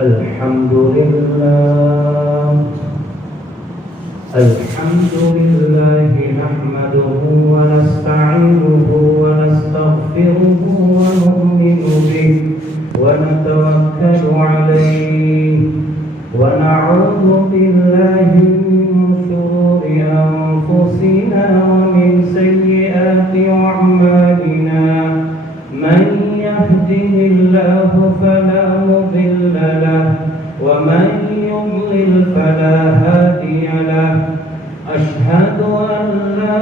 الحمد لله نحمده ونستعينه ونستغفره ونؤمن به ونتوكل عليه ونعوذ بالله من شرور أنفسنا ومن سيئات أعمالنا من يهده الله فلا مضل له ومن يضلل فلا هادي له أشهد أن لا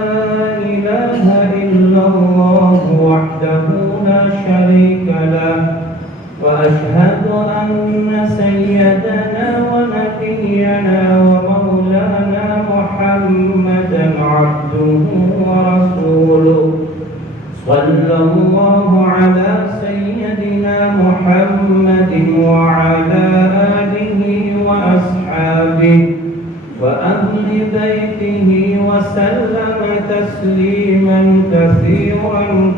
إله إلا الله وحده لا شريك له وأشهد أن سيدنا ونبينا ومولانا محمدا عبده ورسوله صلى الله على سيدنا محمد وعلى آله وأصحابه وأهل بيته وسلم تسليما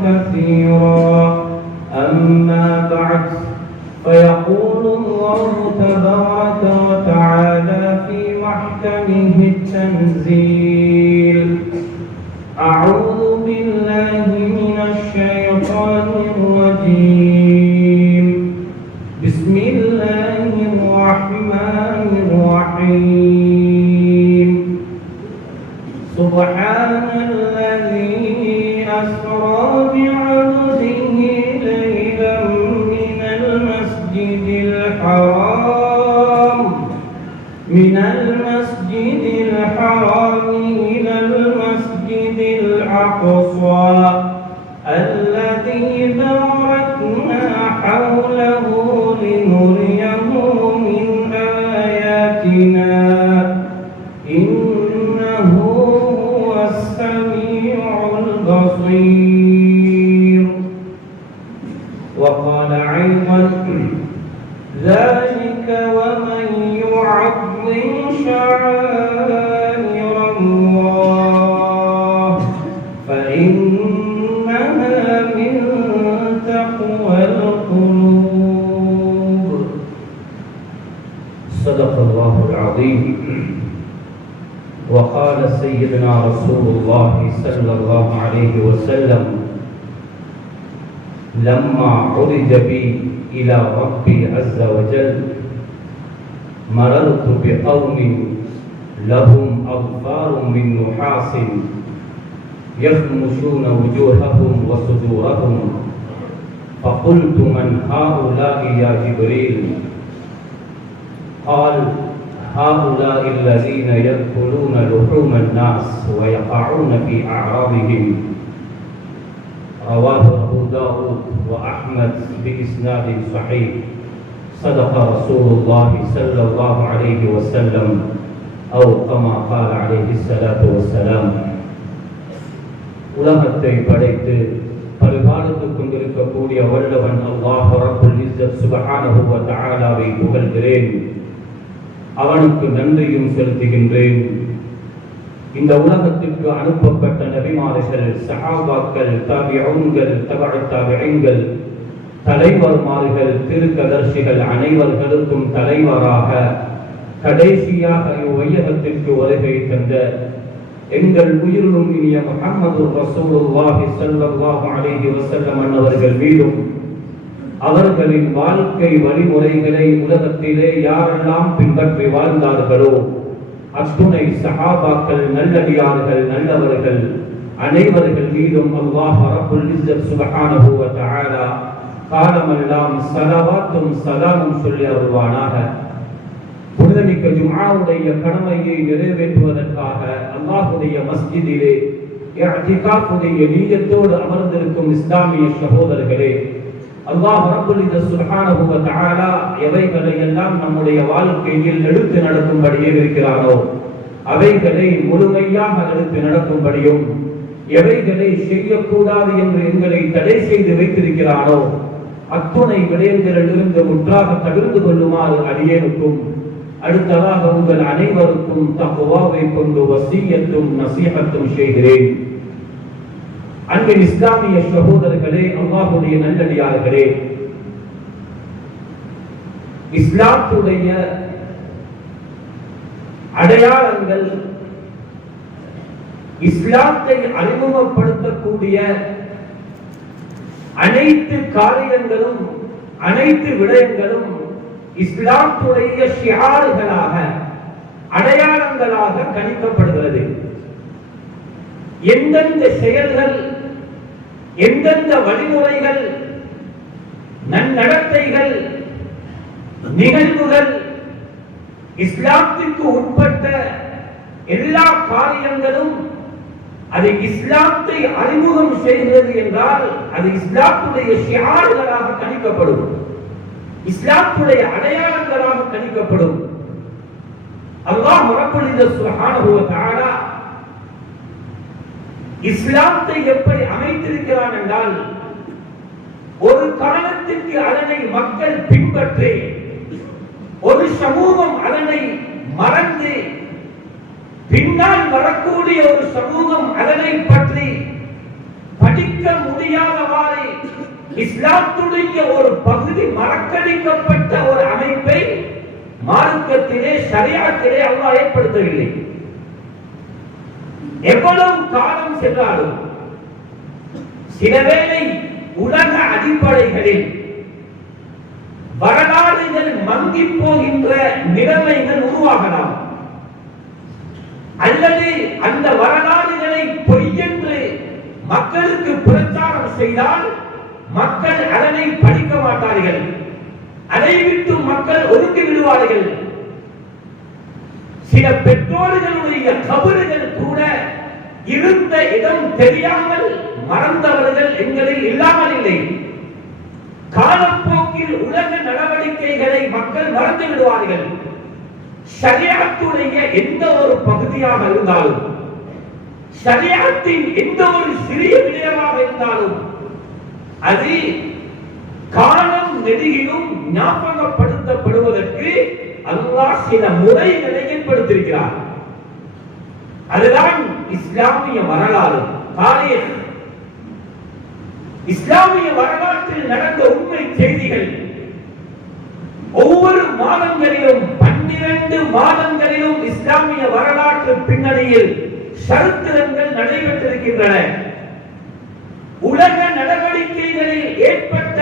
كثيرا أما بعد فيقول الله تبارك وتعالى في محكمه التنزيل أعوذ بالله من الشيطان الرجيم بسم الله الرحمن الرحيم سبحان الذي أسرى بعبده ليلا من المسجد الحرام إلى المسجد الأقصى الذي باركنا حوله لنريه من آياتنا إنه هو السميع البصير وقال أيضا ذلك ومن يعظم شعائر الله فإنها من تقوى القلوب صدق الله العظيم وقال سيدنا رسول الله صلى الله عليه وسلم لما عرج بي إلى ربي عز وجل مررت بقوم لهم أظفار من نحاس يخمشون وجوههم وصدورهم فقلت من هؤلاء يا جبريل قال هؤلاء الذين يأكلون لحوم الناس ويقعون في أعراضهم رواه أبو داود وأحمد بإسناد صحيح صدق رسول الله صلى الله عليه وسلم أو كما قال عليه الصلاة والسلام உலகத்தை படைத்து பரிபாலித்துக் கொண்டிருக்கக்கூடிய வல்லவன் அல்லாஹ் ரப்புல் இஸ்ஸத் சுப்ஹானஹு வ தஆலாவை புகழ்கிறேன், அவனுக்கு நன்றியும் செலுத்துகின்றேன். இந்த உலகத்திற்கு அனுப்பப்பட்ட நபிமார்கள், சஹாபாக்கள், தாபிஊன்கள், தபஅ தாபிஈன்கள், தலைவர்மார்கள், திருக்கதர்சிகள் அனைவர்களுக்கும் தலைவராக கடைசியாக இவ்வையகத்திற்கு வருகை தந்த எங்கள் உயிரிலும் இனிய முஹம்மது ரசூலுல்லாஹி ஸல்லல்லாஹு அலைஹி வஸல்லம் அவர்கள் மீதும் அவர்களின் வாழ்க்கை வழிமுறைகளை உலகத்திலே யாரெல்லாம் பின்பற்றி வாழ்ந்தார்களோ அத்துணை சஹாபாக்கள், நல்லடியார்கள், நல்லவர்கள் அனைவர்கள் மீதும் அல்லாஹ் ரப்புல் இஸ்ஸத் சுப்ஹானஹு வ தஆலா காலமெல்லாம் ஸலவாத்தும் ஸலாமும் சொல்லி அருள்வானாக. புனிதமிக்க ஜும்ஆவுடைய கடமையை நிறைவேற்றுவதற்காக அல்லாஹ்வுடைய மஸ்ஜிதிலே இஅ்திகாஃபுடைய நிய்யத்தோடு அமர்ந்திருக்கும் இஸ்லாமிய சகோதரர்களே, அல்லாஹ் ரப்புல் இஸ்ஸத் சுப்ஹானஹு வ தஆலா எவைகளை எல்லாம் நம்முடைய வாழ்க்கையில் எடுத்து நடக்கும்படி இருக்கிறானோ அவைகளை முழுமையாக எடுத்து நடக்கும்படியும், எவைகளை செய்யக்கூடாது என்று எங்களை தடை செய்து வைத்திருக்கிறானோ அத்துணை விடயங்களிலிருந்து முற்றாக தவிர்த்து கொள்ளுமாறு அடியேனுக்கும் அடுத்ததாக உங்கள் அனைவருக்கும் தக்வாவை கொண்டு வசியத்தும் நசீஹத்தும் செய்கிறேன். அன்பின் இஸ்லாமிய சகோதரர்களே, அல்லாஹ்வுடைய நல்லடியார்களே, இஸ்லாத்துடைய அடையாளங்கள், இஸ்லாத்தை அறிமுகப்படுத்தக்கூடிய அனைத்து காரியங்களும், அனைத்து விடயங்களும் இஸ்லாத்துடைய ஷிஆர்களாக, அடையாளங்களாக கணிக்கப்படுகிறது. எந்தெந்த செயல்கள், எந்தெந்த வழிமுறைகள், நன்னடத்தைகள், நிகழ்வுகள், இஸ்லாத்திற்கு உட்பட்ட எல்லா காரியங்களும் அது இஸ்லாத்தை அறிமுகம் செய்கிறது என்றால் அது இஸ்லாத்துடைய ஷிஆர்களாக கணிக்கப்படும், இஸ்லாத்துடைய அடையாளங்களாக கணிக்கப்படும். அல்லாஹ் ரப்பல் இஸ்ஸத் சுப்ஹானஹு வ தஆலா இஸ்லாத்தை எப்படி அமைத்திருக்கிறான் என்றால், ஒரு காலத்திற்கு அதனை மக்கள் பின்பற்றி, ஒரு சமூகம் அதனை மறந்து, பின்னால் வரக்கூடிய ஒரு சமூகம் அதனை பற்றி படிக்க முடியாதவாறு இஸ்லாத்துடைய ஒரு பகுதி மறக்கடிக்கப்பட்ட ஒரு அமைப்பை மார்க்கத்திலே, ஷரியத்திலே அல்லாஹ் ஏற்படுத்தவில்லை. எவ்வளவு காலம் சென்றாலும் சிலவேளை உலக அடிப்படைகளில் வரலாறுகள் மங்கி போகின்ற நிலைமைகள் உருவாகலாம், அல்லது அந்த வரலாறுகளை பொய் என்று மக்களுக்கு பிரச்சாரம் செய்தால் மக்கள் அதனை படிக்க மாட்டார்கள், அதை விட்டு மக்கள் ஒதுக்கி விடுவார்கள். சில பெற்றோர்களுடைய கபறுகள் கூட இருந்த இடம் தெரியாமல் மறந்தவர்கள் எங்களில் இல்லாமல் இல்லை. காலப்போக்கில் உலக நடவடிக்கைகளை மக்கள் மறந்து விடுவார்கள். ஷரியத்துடைய எந்த ஒரு பகுதியாக இருந்தாலும், ஷரியத்தின் எந்த ஒரு சிறிய விடயமாக இருந்தாலும் அது காலம் நெடுகிலும் ஞாபகப்படுத்தப்படுவதற்கு அல்லாஹ் சில முறைகளை ஏற்படுத்தியிருக்கிறார். அதுதான் இஸ்லாமிய வரலாறு, தாரீக். இஸ்லாமிய வரலாற்றில் நடந்த உண்மை செய்திகள் ஒவ்வொரு மாதங்களிலும், 12 மாதங்களிலும் இஸ்லாமிய வரலாற்று பின்னணியில் சரித்திரங்கள் நடைபெற்றிருக்கின்றன. உலக நடவடிக்கைகளில் ஏற்பட்ட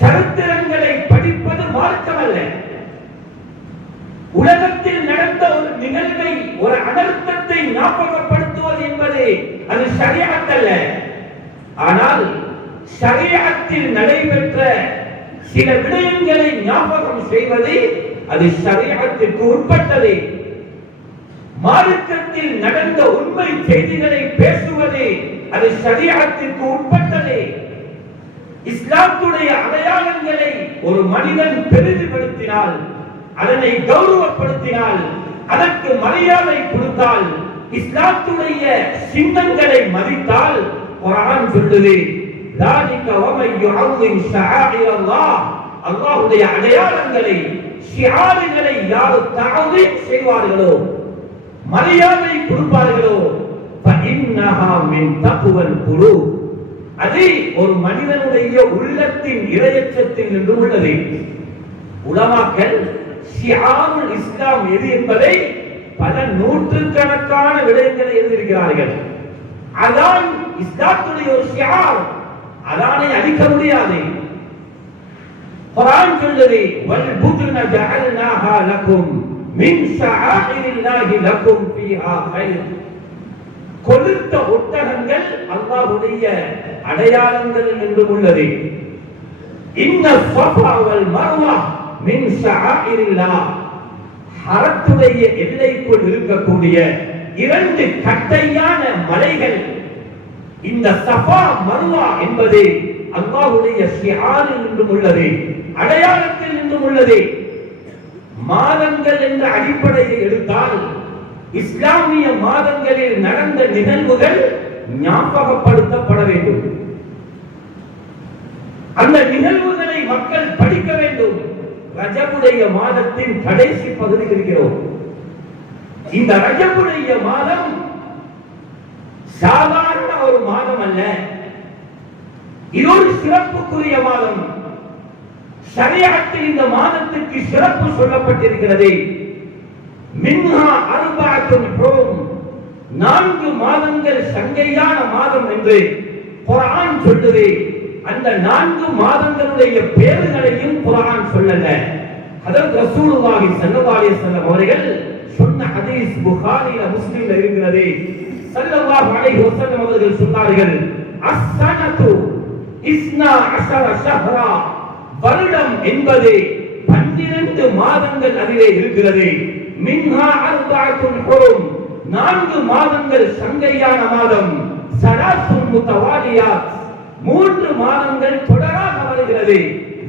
சரித்திரங்களை படிப்பது மார்க்கமல்ல. உலகத்தில் நடந்த ஒரு நிகழ்வை, ஒரு அனர்த்தத்தை ஞாபகப்படுத்துவது என்பது அது ஷரியத் அல்ல. ஆனால் ஷரியத்தில் நடைபெற்ற சில விடயங்களை ஞாபகம் செய்வது அது ஷரியத்திற்கு உட்பட்டது. மார்க்கத்தில் நடந்த உண்மை செய்திகளை பேசுவது அது ஷரியத்திற்கு உட்பட்டது. இஸ்லாத்துடைய அடையாளங்களை ஒரு மனிதன் பெரிதுபடுத்தினால், அதனை கௌரவப்படுத்தினால், அதற்கு மரியாதை கொடுத்தால், இஸ்லாத்துடைய சின்னங்களை மதித்தால், குர்ஆன் சொல்லுது, ذلك ومن يعظم شعائر الله, அல்லாஹ்வுடைய அடையாளங்களை, ஷிஆர்களை யார் தஅதீம் செய்வார்களோ, மரியாதை கொடுப்பார்களோ, فإنها من تقوى القلوب, அது ஒரு மனிதனுடைய உள்ளத்தின் இறையச்சத்தில் நின்று உள்ளது. உலமாக்கள் ஷிஆருல் இஸ்லாம் எது என்பதை பல நூற்றுக்கணக்கான விடயங்களை எழுதியிருக்கிறார்கள். அதான் இஸ்லாத்துடைய ஒரு ஷிஆர், அதானை அழிக்க முடியாது. குர்ஆன் சொல்லுது, வல் புத்ன ஜஅல்நாஹா லகும் மின் ஷஆஇரில்லாஹி லகும் ஃபீஹா கைர். கொழுத்த ஒட்டகங்கள் அல்லாஹ்வுடைய அடையாளங்கள் என்று உள்ளது. இன்ன ஸஃபா வல் மர்வா மின் ஷஆஇரில்லாஹ், ஹரத்துடைய எல்லைக்குள் இருக்கக்கூடிய 2 கட்டையான மலைகள். இந்த ஸஃபா மர்வா என்பது அல்லாஹ்வுடைய ஷிஆரில் நின்றும் உள்ளது, அடையாளத்தில் நின்றும் உள்ளது. மாதங்கள் என்ற அடிப்படையை எடுத்தால் இஸ்லாமிய மாதங்களில் நடந்த நிகழ்வுகள் ஞாபகப்படுத்தப்பட வேண்டும். அந்த நிகழ்வுகளை மக்கள் படிக்க வேண்டும். ரஜபுடைய மாதத்தின் கடைசி பகுதியில் இருக்கிறோம். இந்த ரஜபுடைய மாதம் சாதாரண ஒரு மாதம் அல்ல, இது ஒரு சிறப்புக்குரிய மாதம். ஷரியத்தில் இந்த மாதத்துக்கு சிறப்பு சொல்லப்பட்டிருக்கிறது. மின்ஹா அர்பஅத்துன் ஹுரும், 4 மாதங்கள் சங்கையான மாதம் என்று குர்ஆன் சொல்லுது. அந்த 4 மாதங்களுடைய பேர்களையும் குர்ஆன் சொல்லல. ஹஜ்ரத் ரசூலுல்லாஹி ஸல்லல்லாஹு அலைஹி வஸல்லம் அவர்கள் சொன்ன ஹதீஸ் புகாரில முஸ்லிம்ல இருக்கிறது. ஸல்லல்லாஹு அலைஹி வஸல்லம் அவர்கள் சொன்னார்கள், அஸ்ஸனது 12 ஷஹ்ரா, வருடம் என்பது 12 மாதங்கள் அதிலே இருக்கிறது. மின்ஹா அர்பஅத்துன் ஹுரும், 4 மாதங்கள் சங்கையான மாதம். ஸலாத்துன் முத்தவாலியாத், 3 மாதங்கள் தொடராக வருகிறது.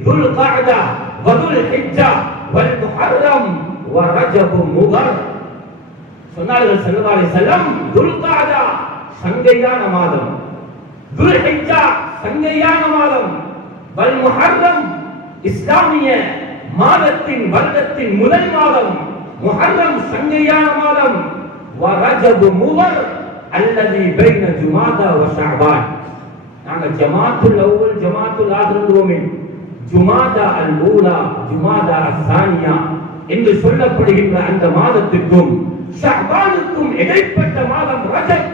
துல் கஅதா வ துல் ஹிஜ்ஜா வல் முஹர்ரம் வ ரஜப் முதர். சொன்னார்கள் ஸல்லல்லாஹு அலைஹி வஸல்லம், துல் கஅதா சங்கையான மாதம், துல் ஹிஜ்ஜா சங்கையான மாதம், வல் முஹர்ரம் இஸ்லாமிய மாதத்தின் வருடத்தின் முதல் மாதம், முஹர்ரம் சங்கையான மாதம், வ ரஜப் முதர் அல்லதி பைன ஜுமாதா வ ஷஅபான். நாங்கள் ஜமாத்துல் அவ்வல் ஜமாத்துல் ஆகிருந்தோமே, ஜுமாதா அல் ஊலா ஜுமாதா அஸ்ஸானியா என்று சொல்லப்படுகின்ற அந்த மாதத்துக்கும் ஷஅபானுக்கும் இடைப்பட்ட மாதம் ரஜப்.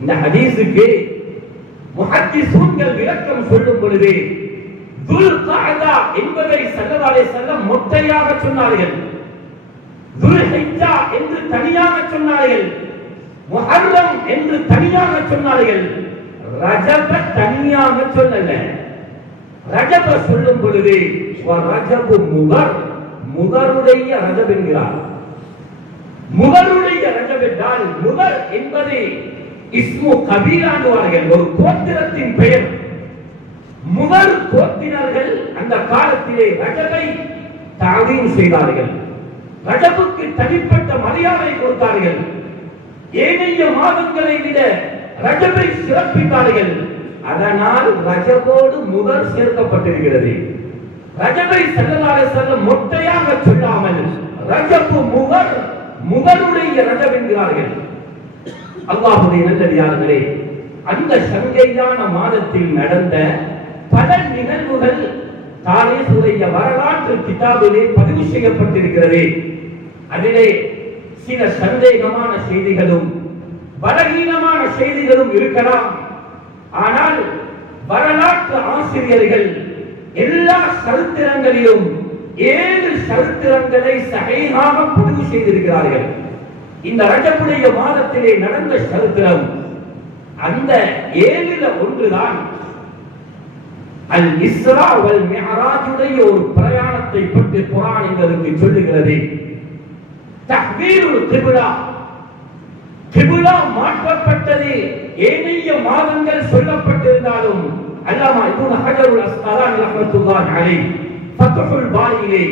இந்த ஹதீஸுக்கு முஹத்திஸூன்கள் விளக்கம் சொல்லும் பொழுது துல் கஅதா என்பதை ஸல்லல்லாஹு அலைஹி வஸல்லம் மொட்டையாக சொன்னார்கள், துல் ஹிஜ்ஜா என்று தனியாக சொன்னார்கள், முஹர்ரம் என்று தனியாக சொன்னார்கள், ரஜப தனியாக சொல்லல. ரஜப சொல்லும் பொழுது ரஜபு முதர், முதருடைய ரஜப் என்கிறார். முதருடைய ரஜப் என்றால் முதர் என்பது இஸ்மு கபீரானுவார்கள், ஒரு கோத்திரத்தின் பெயர். முதர் கோத்திரர்கள் அந்த காலத்திலே ரஜபை தஅதீம் செய்தார்கள், ரஜபுக்கு தனிப்பட்ட மரியாதை கொடுத்தார்கள். ஏனைய மாதங்களை விட ரஜபை சிறப்பித்தார்கள். அதனால் ரஜபோடு முதல் சேர்க்கப்பட்டிருக்கிறது. ரஜபை ஸல்லல்லாஹு அலைஹி வஸல்லம் மொட்டையாக சொல்லாமல் ரஜபு முதல், முதலுடைய ரஜப் என்கிறார்கள். அல்லாஹ்வுடைய நல்லடியார்களே, அந்த சங்கையான மாதத்தில் நடந்த பல நிகழ்வுகள் தாரீஹுடைய வரலாற்று கிதாபிலே பதிவு செய்யப்பட்டிருக்கிறது. அதிலே சில சந்தேகமான செய்திகளும் பலகீனமான செய்திகளும் இருக்கலாம். ஆனால் வரலாற்று ஆசிரியர்கள் எல்லா சரித்திரங்களிலும் 7 சரித்திரங்களை சஹீஹாக பதிவு செய்திருக்கிறார்கள். இந்த ரஜபுடைய மாதத்திலே நடந்த சரித்திரம் அந்த 7ல ஒன்றுதான். அல் இஸ்ரா வல் மிஅராஜுடைய ஒரு பிரயாணத்தை பற்றி குர்ஆன் எங்களுக்கு சொல்லுகிறது. தஹ்வீருல் கிப்லா, கிப்லா மாற்றப்பட்டது ஏனைய மாதங்கள் சொல்லப்பட்டிருந்தாலும் அல்லாமா இப்னு ஹஜருல் அஸ்கலானி ரஹ்மத்துல்லாஹி அலைஹி ஃபத்ஹுல் பாரியிலே,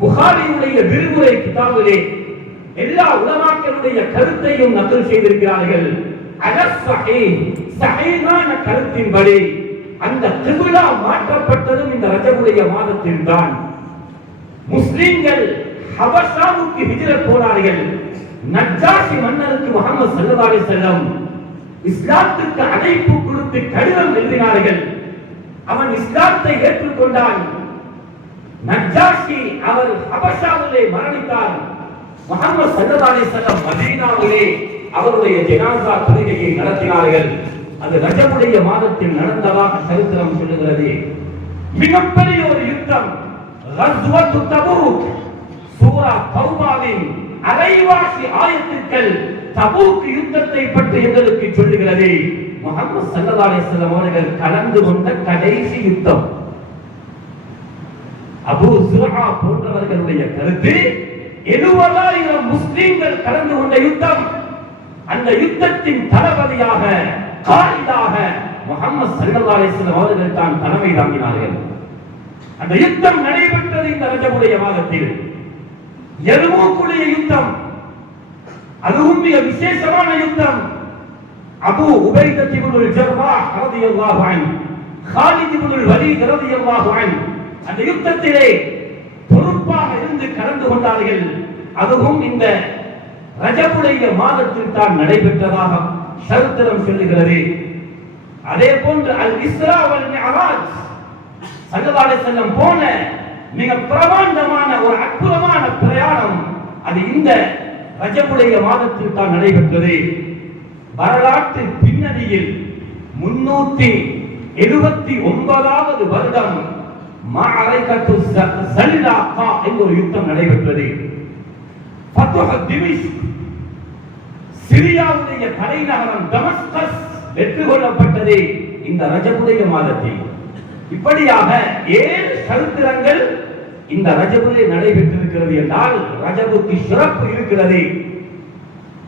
புகாரியுடைய விரிவுரை கிதாபிலே எல்லா உலமாக்களுடைய கருத்தையும் நகல் செய்திருக்கிறார்கள். அலஸ் ஸஹீஹ், ஸஹீஹான கருத்தின்படி அந்த கிப்லா மாற்றப்பட்டதும் இந்த ரஜபுடைய மாதத்தில் தான். முஸ்லிம்கள் ஹபஷாவுக்கு ஹிஜ்ரத் போனார்கள். நஜ்ஜாஷி மன்னருக்கு முஹம்மது ஸல்லல்லாஹு அலைஹி வஸல்லம் இஸ்லாத்துக்கு அழைப்பு கொடுத்து கடிதம் எழுதினார்கள். அவன் இஸ்லாத்தை ஏற்றுக்கொண்டான். நஜ்ஜாஷி அவர் ஹபஷாவிலே மரணித்தார். முஹம்மது ஸல்லல்லாஹு அலைஹி வஸல்லம் மதீனாவிலே அவருடைய ஜனாஸா தொழுகையை நடத்தினார்கள். அது ரஜபுடைய மாதத்தில் நடந்ததாக சரித்திரம் சொல்லுகிறது. மிகப்பெரிய ஒரு யுத்தம், கஸ்வத்து தபூக். சூரா தௌபாவின் அரைவாசி ஆயத்துக்கள் தபூக் யுத்தத்தை பற்றி எங்களுக்கு சொல்லுகிறது. முஹம்மது ஸல்லல்லாஹு அலைஹி வஸல்லம் அவர்கள் கலந்து கொண்ட கடைசி யுத்தம். அபூ ஸுர்ஆ போன்றவர்களுடைய கருத்து 70,000 முஸ்லிம்கள் கலந்து கொண்ட யுத்தம். அந்த யுத்தத்தின் தளபதியாக காலிதாக முஹம்மது ஸல்லல்லாஹு அலைஹி வஸல்லம் அவர்கள் தான் தலைமை தாங்கினார்கள். அந்த யுத்தம் நடைபெற்றது இந்த ரஜபுடைய மாதத்தில். யர்மூக்குடைய யுத்தம், அதுவும் மிக விசேஷமான யுத்தம். அபூ உபைதா இப்னுல் ஜர்ராஹ் ரலியல்லாஹு அன்ஹு, காலித் இப்னுல் வலீத் ரலியல்லாஹு அன்ஹு அந்த யுத்தத்திலே பொறுப்பாக இருந்து கலந்து கொண்டார்கள். அதுவும் இந்த ரஜபுடைய மாதத்தில் தான் நடைபெற்றதாக சரித்திரம் சொல்லுகிறது. அதே போன்று அல் இஸ்ரா வல் மிஅராஜ், ஸல்லல்லாஹு அலைஹி வஸல்லம் போன மிக பிரமாண்டமான ஒரு அற்புதமான பிரயாணம் அது இந்த ரஜபுடைய மாதத்தில் தான் நடைபெற்றது. வரலாற்று பின்னணியில் 379வது வருடம் மஅரகத்து ஸல்லாகா என்ற ஒரு யுத்தம் நடைபெற்றது. ஃபத்ஹ் திமிஷ்க் சிரியாவுடைய தலைநகரம் தமஸ்கஸ் வெற்றி கொள்ளப்பட்டது இந்த ரஜபுடைய மாதத்தில். இப்படியாக 7 சரித்திரங்கள் இந்த ரஜபுலே நடைபெற்றிருக்கிறது என்றால் ரஜபுக்கு சிறப்பு இருக்கிறது.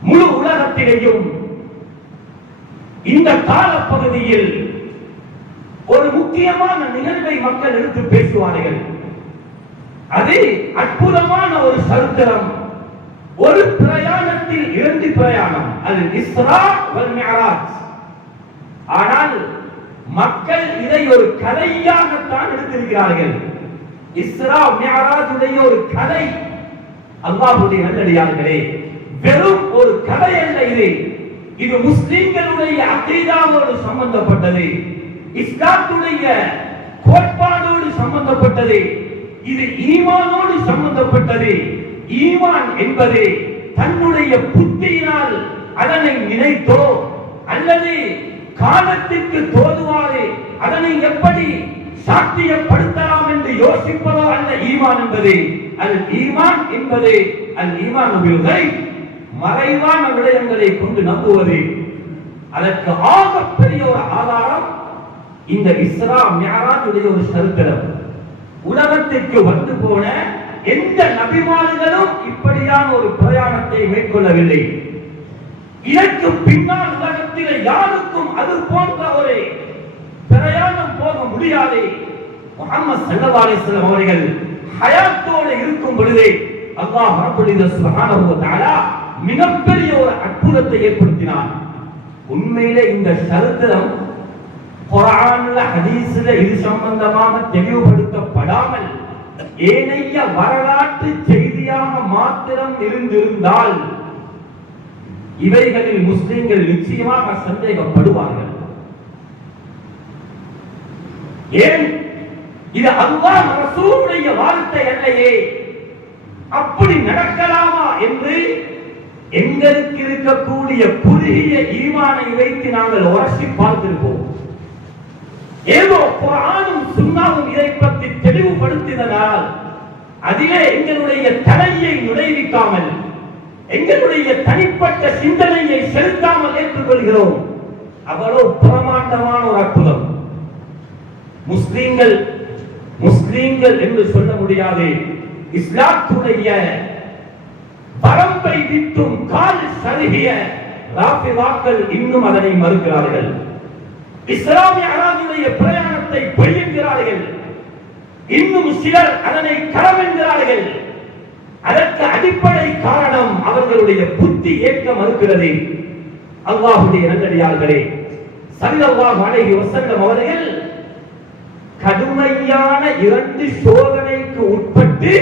முழு உலகத்திலேயும் இந்த காலப்பகுதியில் ஒரு முக்கியமான நிகழ்வை மக்கள் எடுத்து பேசுவார்கள். அது அற்புதமான ஒரு சரித்திரம். ஒரு பிரயாணத்தில் 2 பிரயாணம், அது இஸ்ரா வல் மிஅராஜ். ஆனால் மக்கள் இதை ஒரு கதையாகத்தான் எடுத்திருக்கிறார்கள். இஸ்ரா மிஅராஜுடைய ஒரு கதை. அல்லாஹ்வுடைய நல்லடியார்களே, வெறும் ஒரு கதை அல்ல இது. இது முஸ்லிம்களுடைய அகீதாவோடு சம்பந்தப்பட்டது, இஸ்லாத்துடைய கோட்பாடோடு சம்பந்தப்பட்டது, இது ஈமானோடு சம்பந்தப்பட்டது. ஈமான் என்பது தன்னுடைய புத்தியினால் அதனை நினைத்தோ அல்லது காலத்திற்கு தோதுவாறு அதனை எப்படி சாத்தியப்படுத்தலாம் என்று யோசிப்பதோ அல்ல. ஈமான் என்பது ஈமான் என்பது ஈமான் பில் கைப், மறைவான விடயங்களை கொண்டு நம்புவது. அதற்கு ஆகப்பெரிய ஒரு ஆதாரம் இந்த இஸ்ரா மிஅராஜுடைய ஒரு சரித்திரம். உலகத்திற்கு வந்து போன எந்த நபிமார்களும் இப்படியான ஒரு பிரயாணத்தை மேற்கொள்ளவில்லை. இதற்கு பின்னால் உலகத்தில் யாருக்கும் அது போன்ற ஒரு பிரயாணம் போக முடியாது. முஹம்மது ஸல்லல்லாஹு அலைஹி வஸல்லம் அவர்கள் ஹயாத்தோடு இருக்கும் பொழுது அல்லாஹ் ரப்பல் இஸ்ஸத் சுப்ஹானஹு வ தஆலா மிகப்பெரிய ஒரு அற்புதத்தை ஏற்படுத்தினார். உண்மையிலே இந்த சரித்திரம் குர்ஆன்ல ஹதீஸ்ல இது சம்பந்தமாக தெளிவுபடுத்தப்படாமல் ஏனைய வரலாற்று செய்தியாக மாத்திரம் இருந்திருந்தால் இவைகளில் முஸ்லிம்கள் நிச்சயமாக சந்தேகப்படுவார்கள். ஏன் இது அல்லாஹ் ரசூலுடைய வார்த்தை அல்லையே, அப்படி நடக்கலாமா என்று எங்களுக்கு இருக்கக்கூடிய குறுகிய ஈமானை வைத்து நாங்கள் உரசி பார்த்திருப்போம். ஏதோ குர்ஆனும் சுன்னாவும் இதை பற்றி தெளிவுபடுத்தினால் அதிலே எங்களுடைய தலையை நுழைவிக்காமல் எங்களுடைய தனிப்பட்ட சிந்தனையை செலுத்தாமல் ஏற்றுக்கொள்கிறோம். அவ்வளவு பிரமாண்டமான ஒரு அற்புதம். முஸ்லிம்கள் என்று சொல்ல முடியாது. இஸ்லாத்துடைய வரம்பை விட்டும் கால் சருகிய ராஃபிதாக்கள் இன்னும் அதனை மறுக்கிறார்கள். இஸ்லாமிய அராஜுடைய பிரயாணத்தை பொய் என்கிறார்கள். இன்னும் சிலர் அதனை களம் என்கிறார்கள். அதற்கு அடிப்படை காரணம் அவர்களுடைய புத்தி ஏற்க மறுக்கிறது. அல்லாஹ்வுடைய நல்லடியார்களே, ஸல்லல்லாஹு அலைஹி வஸல்லம் அவர்கள் கடுமையான 2 சோதனைக்கு உட்பட்டு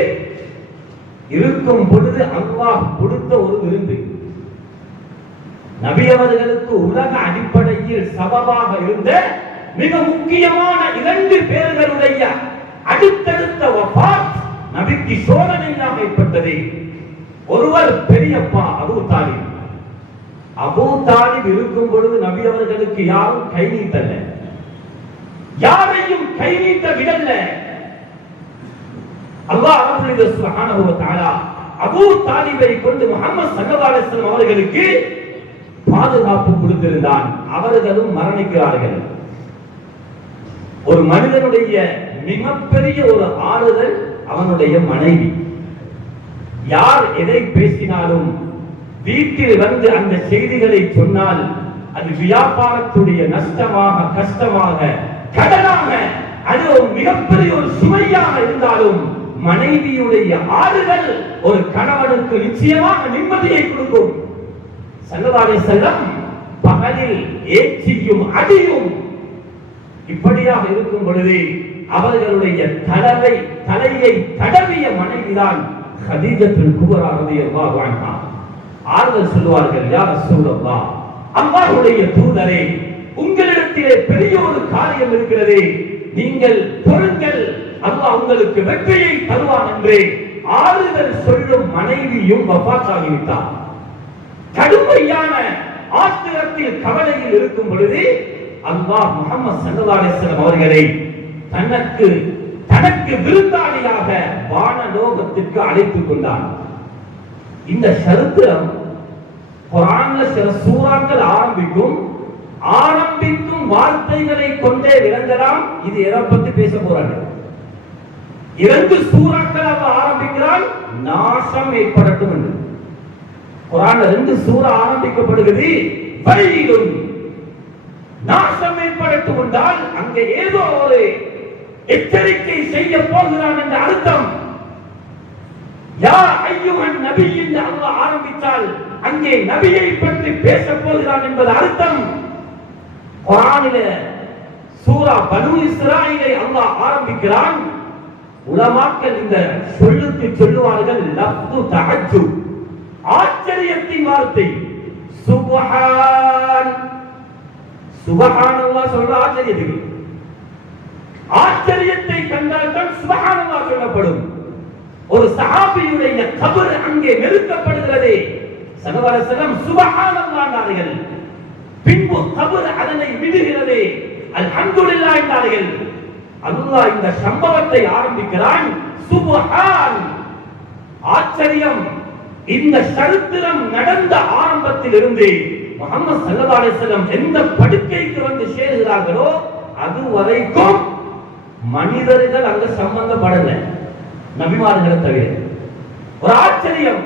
இருக்கும் பொழுது அல்லாஹ் கொடுத்த ஒரு விருந்து. நபி அவர்களுக்கு உலக அடிப்படையில் சபபாக இருந்த மிக முக்கியமான 2 பேர்களுடைய அடுத்தடுத்த வஃபாத் நபிக்கு சோதனையாக ஏற்பட்டது. ஒருவர் பெரியப்பா அபூ தாலிப். அபூ தாலிப் இருக்கும் பொழுது நபி அவர்களுக்கு யாரும் கை நீட்டல்ல, யாரையும் கை நீட்ட விடல்ல. அல்லாஹ் ரப்பல் சுப்ஹானஹு வ தஆலா அபூ தாலிபை கொண்டு முஹம்மது ஸல்லல்லாஹு அலைஹி வஸல்லம் அவர்களுக்கு பாதுகாப்பு கொடுத்திருந்தான். அவர்களும் மரணிக்கிறார்கள். ஒரு மனிதனுடைய மிகப்பெரிய ஒரு ஆறுதல் அவனுடைய மனைவி. யார் எதை பேசினாலும் வீட்டில் வந்து அந்த செய்திகளை சொன்னால் அது வியாபாரத்துடைய நஷ்டமாக, கஷ்டமாக, கடனாக, அது ஒரு மிகப்பெரிய ஒரு சுமையாக இருந்தாலும் மனைவியுடைய ஆறுதல் ஒரு கணவனுக்கு நிச்சயமாக நிம்மதியை கொடுக்கும். ஸல்லல்லாஹு அலைஹி வஸல்லம் பகலில் ஏச்சியும் அடியும் இப்படியாக இருக்கும் பொழுது அவர்களுடைய தலையை தடவிய மனைவிதான் கதீஜத்துல் குப்ரா ரலியல்லாஹு அன்ஹா. ஆறுதல் சொல்வார்கள், யா ரசூலல்லாஹ், அல்லாஹ்வுடைய தூதரே, உங்களிடத்திலே பெரிய ஒரு காரியம் இருக்கிறது, நீங்கள் பொறுங்கள், அல்லாஹ் உங்களுக்கு வெற்றியை தருவான் என்று ஆறுதல் சொல்லும் மனைவியும் வஃபாத்தாகிவிட்டார். கடுமையான ஆத்திரத்தில் கவலையில் இருக்கும் பொழுது அல்லாஹ் முஹம்மது ஸல்லல்லாஹு அலைஹி வஸல்லம் அவர்களை தனக்கு விருந்தாளியாக வானலோகத்திற்கு அழைத்துக் கொண்டான். இந்த சரித்திரம் குர்ஆன்ல சில சூறாக்கள் ஆரம்பிக்கும் வார்த்தைகளை கொண்டே விளங்கலாம். இது எதை பத்தி பேச போறாங்க? 2 சூறாக்கள் ஆரம்பிக்கிறான், நாசம் ஏற்படட்டும் என்று. குர்ஆன்ல 2 சூறா ஆரம்பிக்கப்படுகிறது, வயலுன், நாசம் ஏற்படட்டும் என்றால் அங்கே ஏதோ ஒரு எச்சரிக்கை செய்ய போகிறான் என்ற அர்த்தம். யா அய்யுஹன் நபி என்று அல்லாஹ் ஆரம்பித்தால் அங்கே நபியை பற்றி பேச போகிறான் என்பது அர்த்தம். குர்ஆனிலே சூரா பனூ இஸ்ராயீலை அல்லாஹ் ஆரம்பிக்கிறான். உலமாக்கள் இந்த சொல்லுக்கு சொல்லுவார்கள் லஃது தஅஜ்ஜுப், ஆச்சரியத்தின் வார்த்தை. சுப்ஹான், சுப்ஹானல்லாஹ் சொல்ற ஆச்சரியத்துக்கு. ஆச்சரியத்தை கண்டால் தான் சுப்ஹானல்லாஹ் சொல்லப்படும். ஒரு சஹாபியுடைய கபர் அங்கே நெருக்கப்படுகிறது. ஸல்லல்லாஹு அலைஹி வஸல்லம் சுப்ஹானல்லாஹ் என்றார்கள். பின்பு கபர் அதனை விடுகிறது, அல்ஹம்துலில்லாஹ் என்றார்கள். அல்லாஹ் இந்த சம்பவத்தை ஆரம்பிக்கிறான், சுப்ஹான், ஆச்சரியம். இந்த சரித்திரம் நடந்த ஆரம்பத்தில் இருந்து முஹம்மது ஸல்லல்லாஹு அலைஹி வஸல்லம் எந்த படுக்கைக்கு வந்து சேருகிறார்களோ அது வரைக்கும் மனிதர்கள் அங்க சம்பந்தப்படல, நபிமார்களை தவிர. ஒரு ஆச்சரியம்.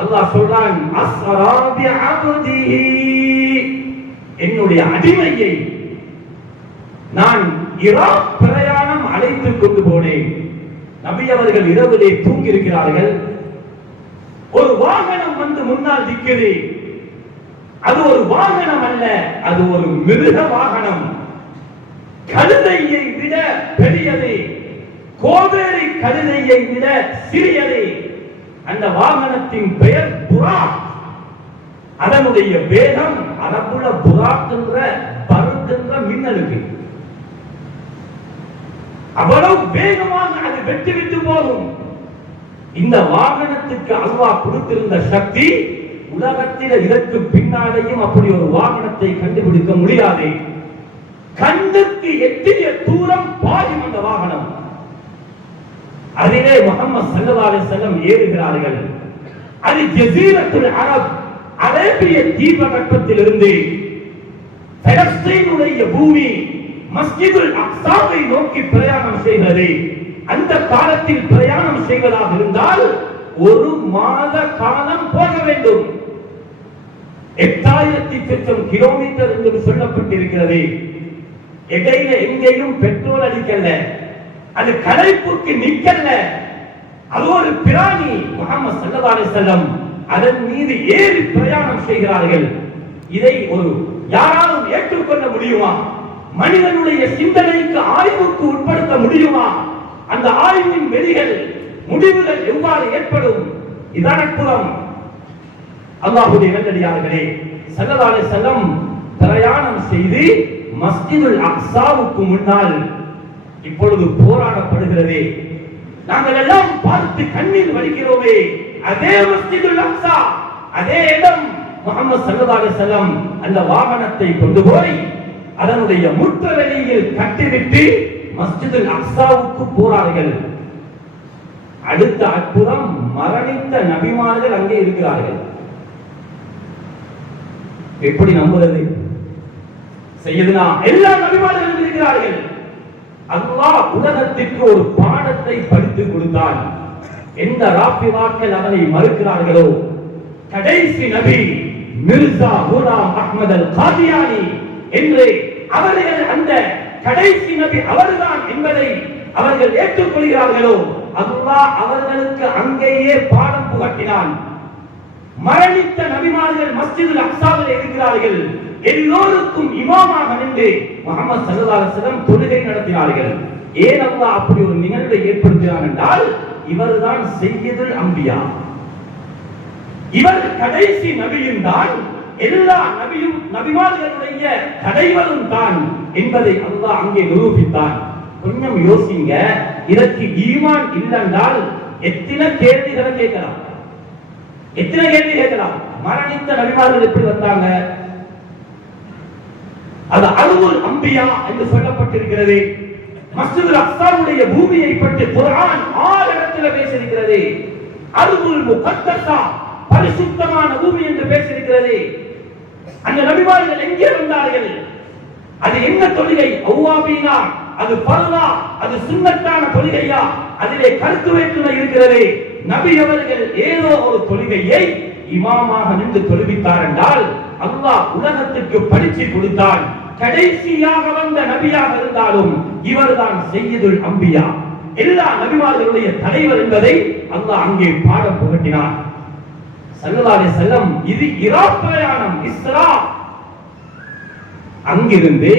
அல்லாஹ் சொல்றான், அஸ்ரா பி அப்திஹி, என்னுடைய அடிமையை நான் இரவு பிரயாணம் அழைத்துக் கொண்டு போனேன். நபி அவர்கள் இரவிலே தூங்கி இருக்கிறார்கள். ஒரு வாகனம் வந்து முன்னால் நிற்கிறது. அது ஒரு வாகனம் அல்ல, அது ஒரு மிருக வாகனம். கழுதையை விட பெரியது, கோவேரி கழுதையை விட சிறியது. அந்த வாகனத்தின் பெயர் புராக். அதனுடைய வேகம் அரபுல புராக் என்ற பருக்கின்ற மின்னலுக்கு. அவ்வளவு வேகமாக அது வெட்டிவிட்டு போகும். இந்த வாகனத்துக்கு அல்லாஹ் கொடுத்திருந்த சக்தி உலகத்தில் இதற்கு பின்னாலேயும் அப்படி ஒரு வாகனத்தை கண்டுபிடிக்க முடியாது. கண்ணுக்கு எட்டிய தூரம் பாயும் அந்த வாகனம். அதிலே முஹம்மது ஸல்லல்லாஹு அலைஹி வஸல்லம் ஏறுகிறார்கள். அது ஜஸீரத்துல் அரப், அரேபிய தீபகற்பத்தில் இருந்து பலஸ்தீனுடைய பூமி மஸ்ஜிதுல் அக்ஸாவை நோக்கி பிரயாணம் செய்கிறது. அந்த காலத்தில் பிரயாணம் செய்வதாக இருந்தால் 1 மாத காலம் போக வேண்டும். 8000 கிலோமீட்டர் என்று சொல்லப்பட்டிருக்கிறது. இடையில எங்கேயும் பெட்ரோல் அடிக்கல, அது களைப்புக்கு நிக்கல. அது ஒரு பிராணி. முஹம்மது ஸல்லல்லாஹு அலைஹி வஸல்லம் அதன் மீது ஏறி பிரயாணம் செய்கிறார்கள். இதை ஒரு யாராலும் ஏற்றுக்கொள்ள முடியுமா? மனிதனுடைய சிந்தனைக்கு ஆய்வுக்கு உட்படுத்த முடியுமா? அந்த ஆய்வின் வெளிகள் முடிவுகள் எவ்வாறு ஏற்படும்? இதான் அற்புதம். அல்லாஹ்வுடைய நல்லடியார்களே, ஸல்லல்லாஹு அலைஹி வஸல்லம் பிரயாணம் செய்து மஸ்ஜிதுல் அக்ஸாவுக்கு முன்னால் இப்பொழுது போராடப்படுகிறது. நாங்கள் எல்லாம் பார்த்து கண்ணீர் வடிக்கிறோமே, அதே மஸ்ஜிதுல் அக்ஸா, அதே இடம். முஹம்மது ஸல்லல்லாஹு அலைஹி வஸல்லம் அந்த வாகனத்தை கொண்டு போய் அதனுடைய முற்றவெளியில் கட்டிவிட்டு மஸ்ஜிதுல் அக்ஸாவுக்கு போறார்கள். அடுத்த அற்புதம், மரணித்த நபிமார்கள் அங்கே இருக்கிறார்கள். எப்படி நம்புறது? சையதுனா எல்லா நபிமார்களும் இருக்கிறார்கள். அல்லாஹ் உலகத்திற்கு ஒரு பாடத்தை படித்துக் கொடுத்தான். எந்த ராஃபிதாக்கள் அதனை மறுக்கிறார்களோ, கடைசி நபி மிர்சா குலாம் அஹ்மத் அல் காதியானி என்று அவர்கள் அந்த கடைசி நபி அவர்தான் என்பதை அவர்கள் ஏற்றுக்கொள்கிறார்களோ, அல்லாஹ் அவர்களுக்கு அங்கேயே பாடம் புகட்டினான். மரணித்த நபிமார்கள் மஸ்ஜிதுல் அக்ஸாவில் இருக்கிறார்கள். எல்லோருக்கும் இமாமாக நின்று முஹம்மது ஸல்லல்லாஹு அலைஹி வஸல்லம் தொழுகை நடத்தினார்கள். ஏன் அல்லாஹ் அப்படி ஒரு நிகழ்வை ஏற்படுத்தினான் என்றால், இவர்தான் சையதுல் அம்பியா, இவர் கடைசி நபியும் தான், எல்லா நபிமார்களுடைய தலைவரும் தான் என்பதை அல்லாஹ் அங்கே நிரூபித்தான். கொஞ்சம் யோசிங்க, இதற்கு ஈமான் இல்லைன்றால் எத்தனை கேள்விகளை கேட்கலாம், எத்தனை கேள்வி கேட்கலாம். மரணித்த நபிமார்கள் எப்படி வந்தாங்க? அது அருள் அம்பியா என்று சொல்லப்பட்டிருக்கிறது. மஸ்ஜிதுல் அக்ஸாவுடைய பூமியை பற்றி குர்ஆன் 6 இடத்துல பேசியிருக்கிறது. அருள் முகத்தஸா, பரிசுத்தமான பூமி என்று பேசியிருக்கிறது. அந்த நபிமார்கள் எங்கே வந்தார்கள்? அது என்ன தொழுகை? அவ்வாபீனா, அது பர்லா, அது சுன்னத்தான தொழுகையா? அதிலே கருத்து வேற்றுமை இருக்கிறது. நபி அவர்கள் ஏதோ ஒரு தொழுகையை இமாமாக நின்று தொழுவித்தார் என்றால் அல்லாஹ் உலகத்துக்கு படிச்சு கொடுத்தான். கடைசியாக வந்த நபியாக இருந்தாலும் இவர்தான் சையதுல் அம்பியா, எல்லா நபிமார்களுடைய தலைவர் என்பதை அல்லாஹ் அங்கே பாடம் புகட்டினார். ஸல்லல்லாஹு அலைஹி வஸல்லம் இது இராக் பிரயாணம், இஸ்ரா. அங்கிருந்து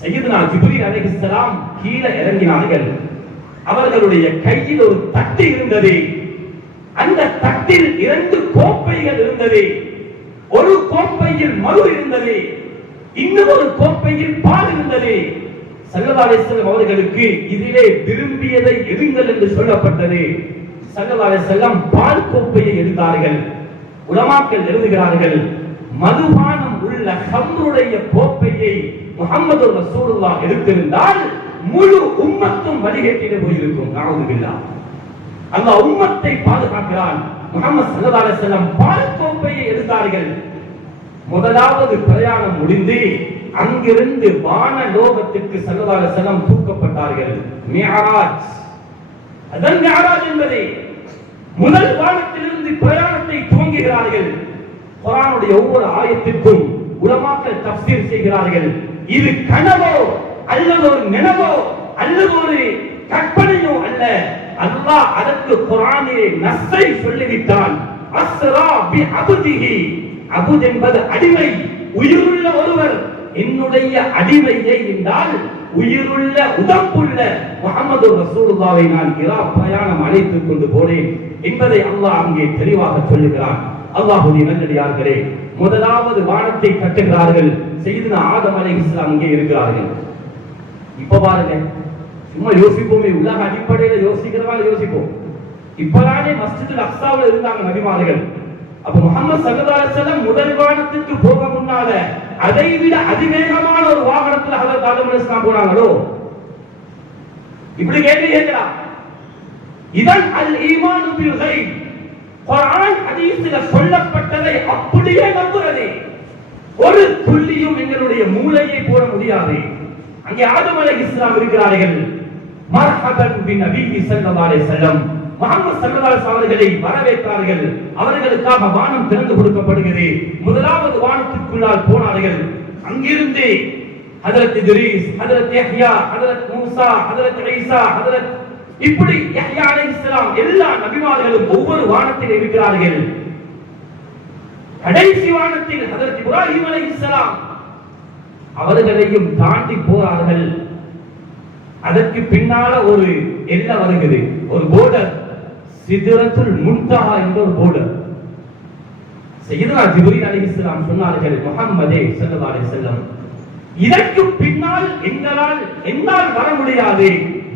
சையதுனா ஜிப்ரீல் அலைஹிஸ்ஸலாம் கீழே இறங்கினார்கள். அவர்களுடைய கையில் ஒரு தட்டு இருந்தது. அந்த தட்டில் 2 கோப்பைகள் இருந்தது. ஒரு கோப்பையில் மது இருந்தது, இன்னொரு கோப்பையில் பால் இருந்தது. ஸல்லல்லாஹு அலைஹி வஸல்லம் அவர்களுக்கு இதிலே விரும்பியதை எடுங்கள் என்று சொல்லப்பட்டது. ஸல்லல்லாஹு அலைஹி வஸல்லம் பால் கோப்பையை எடுத்தார்கள். உலமாக்கள் எழுதுகிறார்கள், மதுபானம் உள்ள ஹம்ருடைய கோப்பையை முஹம்மது ரசூலுல்லாஹ் எடுத்திருந்தால் முழு உம்மத்தும் வழிகேட்டிலே போயிருக்கும். நஅூது பில்லாஹ். அல்லாஹ் உம்மத்தை பாதுகாக்கிறான். முஹம்மது ஸல்லல்லாஹு அலைஹி வஸல்லம் பால் கோப்பையை எடுத்தார்கள். முதலாவது பிரயாணம் முடிந்து அங்கிருந்து வான லோகத்திற்கு ஸல்லல்லாஹு அலைஹி வஸல்லம் தூக்கப்பட்டார்கள். மிஅராஜ், அதான் மிஅராஜ் என்பது. முதல் வானத்திலிருந்து பிரயாணத்தை துவங்குகிறார்கள். குர்ஆனுடைய ஒவ்வொரு ஆயத்திற்கும் உலமாக்கள் தஃப்சீர் செய்கிறார்கள். இது கனவோ அல்லது ஒரு நினைவோ அல்லது ஒரு கற்பனையோ அல்ல. அல்லாஹ் அதற்கு குர்ஆனிலே நஸ்ஸை சொல்லிவிட்டான். அஸ்ரா பி அப்திஹி, அபுத் என்பது அடிமை, உயிருள்ள ஒருவர். என்னுடைய அடிமையை என்றால் உயிருள்ள உடம்புள்ள முஹம்மது ரசூலுல்லாஹ்வை நான் இராக் பிரயாணம் அழைத்துக் கொண்டு போனேன் என்பதை அல்லாஹ் அங்கே தெளிவாக சொல்லுகிறான். அல்லாஹ்வுடைய நல்லடியார்களே, முதலாவது வானத்தை கட்டுகிறார்கள். சையதுனா ஆதம் அலைஹிஸ்ஸலாம் அங்கே இருக்கிறார்கள். இப்ப பாருங்க, சும்மா யோசிப்போமே, உலக அடிப்படையில யோசிக்கிறவா யோசிப்போம். இப்பதானே மஸ்ஜிதுல் அக்ஸாவில் இருந்தாங்க நபிமார்கள். அப்ப முஹம்மது ஸல்லல்லாஹு அலைஹி வஸல்லம் முதல் வானத்துக்கு போக முன்னால அதை விட அதிவேகமான ஒரு வாகனத்துல ஹஜ்ரத் ஆதம் அலைஹிஸ்ஸலாம் போனாங்களோ? இப்படி கேள்வி கேட்கலாம். இதன் அல் ஈமானு பில் கைப், குர்ஆன் ஹதீஸ்ல சொல்லப்பட்டதை அப்படியே நம்புறது. ஒரு துள்ளியும் எங்களுடைய மூளையை போட முடியாது. அங்கே ஆதம் அலைஹிஸ்ஸலாம் இருக்கிறார்கள். மர்ஹபன் பி நபியி ஸல்லல்லாஹு அலைஹி வஸல்லம், முஹம்மது ஸல்லல்லாஹு அலைஹி வஸல்லம் அவர்களை வரவேற்றார்கள். அவர்களுக்காக வானம் திறந்து கொடுக்கப்படுகிறது. முதலாவது வானத்திற்குள்ளால் போனார்கள். அங்கிருந்து ஹஜ்ரத் இத்ரீஸ், ஹஜ்ரத் யஹ்யா, ஹஜ்ரத் மூசா, ஹஜ்ரத் ஈசா, ஹஜ்ரத் இப்படி யஹ்யா அலைஹிஸ்ஸலாம் எல்லா நபிமார்களும் ஒவ்வொரு வானத்தில் இருக்கிறார்கள். கடைசி வானத்தில் ஹஜ்ரத் இப்ராஹிம் அலைஹிஸ்ஸலாம் அவர்களையும் தாண்டி போறார்கள். அதற்கு பின்னால ஒரு எல்லை வருகிறது, ஒரு போர்டர், சித்ரத்துல் முன்தஹா என்ற ஒரு போர்டர். சையதுனா ஜிப்ரீல் அலைஹிஸ்ஸலாம் சொன்னார்கள், முஹம்மதே ஸல்லல்லாஹு அலைஹி வஸல்லம், இதற்கு பின்னால் என்னால் வர முடியாது,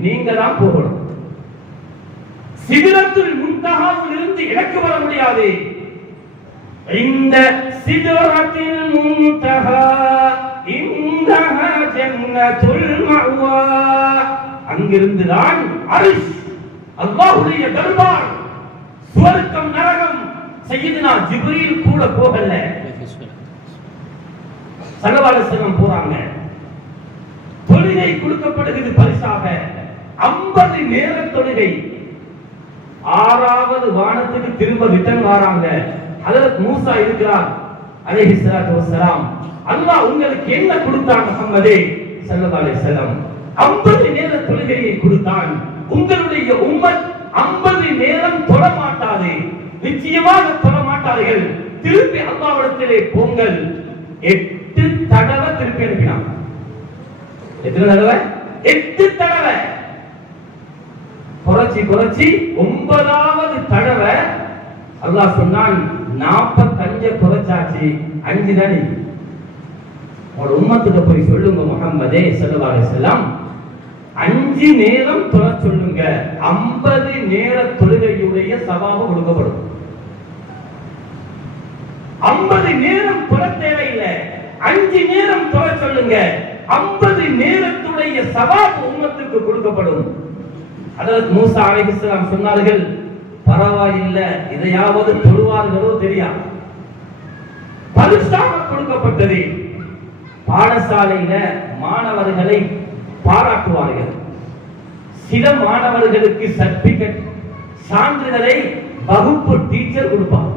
நீங்க தான் போகணும். சித்ரத்துல் முன்தஹாவில் இருந்து எனக்கு வர முடியாது. இந்த சித்ரத்துல் முன்தஹா இந்தஹா ஜன்னத்துல் மஅவா, அங்கிருந்து தான் அர்ஷ், அல்லாஹ்வுடைய தர்பார், சுவர்க்கம், நரகம். சையதுனா ஜிப்ரீல் கூட போகல, ஸல்லல்லாஹு அலைஹி வஸல்லம் போறாங்க. தொழுகை கொடுக்கப்படுகிறது பரிசாக 50 நேர தொழுகை. 6வது வானத்துக்கு திரும்ப ரிட்டர்ன் வராங்க. ஹஜ்ரத் மூசா இருக்கிறார் அலைஹிஸ்ஸலாத்து வஸ்ஸலாம். அல்லாஹ் உங்களுக்கு என்ன கொடுத்தான் முஹம்மதே ஸல்லல்லாஹு அலைஹி வஸல்லம்? 50 நேர தொழுகையை கொடுத்தான். உங்களுடைய உம்மத் 50 நேரம் தொழ மாட்டாது, நிச்சயமாக தொழ மாட்டார்கள். திருப்பி அல்லாஹ்விடத்திலே போங்கள். 8 தடவை திருப்பி அனுப்பினான். எத்தனை தடவை? 8 தடவை. குறைச்சி 9வது தடவை அல்லாஹ் சொன்னான், 45 குறைச்சாச்சு, 5 தான். உங்களோட உம்மத்துக்கு போய் சொல்லுங்க, முஹம்மதே ஸல்லல்லாஹு அலைஹி வஸல்லம் 5 நேரம் தொழ சொல்லுங்க, 50 நேர தொழுகையுடைய சவாபு கொடுக்கப்படும். 50 நேரம் தொழ தேவையில்லை, 5 நேரம் தொழ சொல்லுங்க, 50 நேரத்துடைய சவாபு உம்மத்துக்கு கொடுக்கப்படும். ஹஜ்ரத் மூசா அலைஹிஸ்ஸலாம் சொன்னார்கள், பரவாயில்லை, இதையாவது தொழுவார்களோ தெரியாது. பரிசாக கொடுக்கப்பட்டது. பாடசாலையில மாணவர்களை பாராட்டுவார்கள். சில மாணவர்களுக்கு சர்டிபிகேட், சான்றிதழை வகுப்பு டீச்சர் கொடுப்பார்.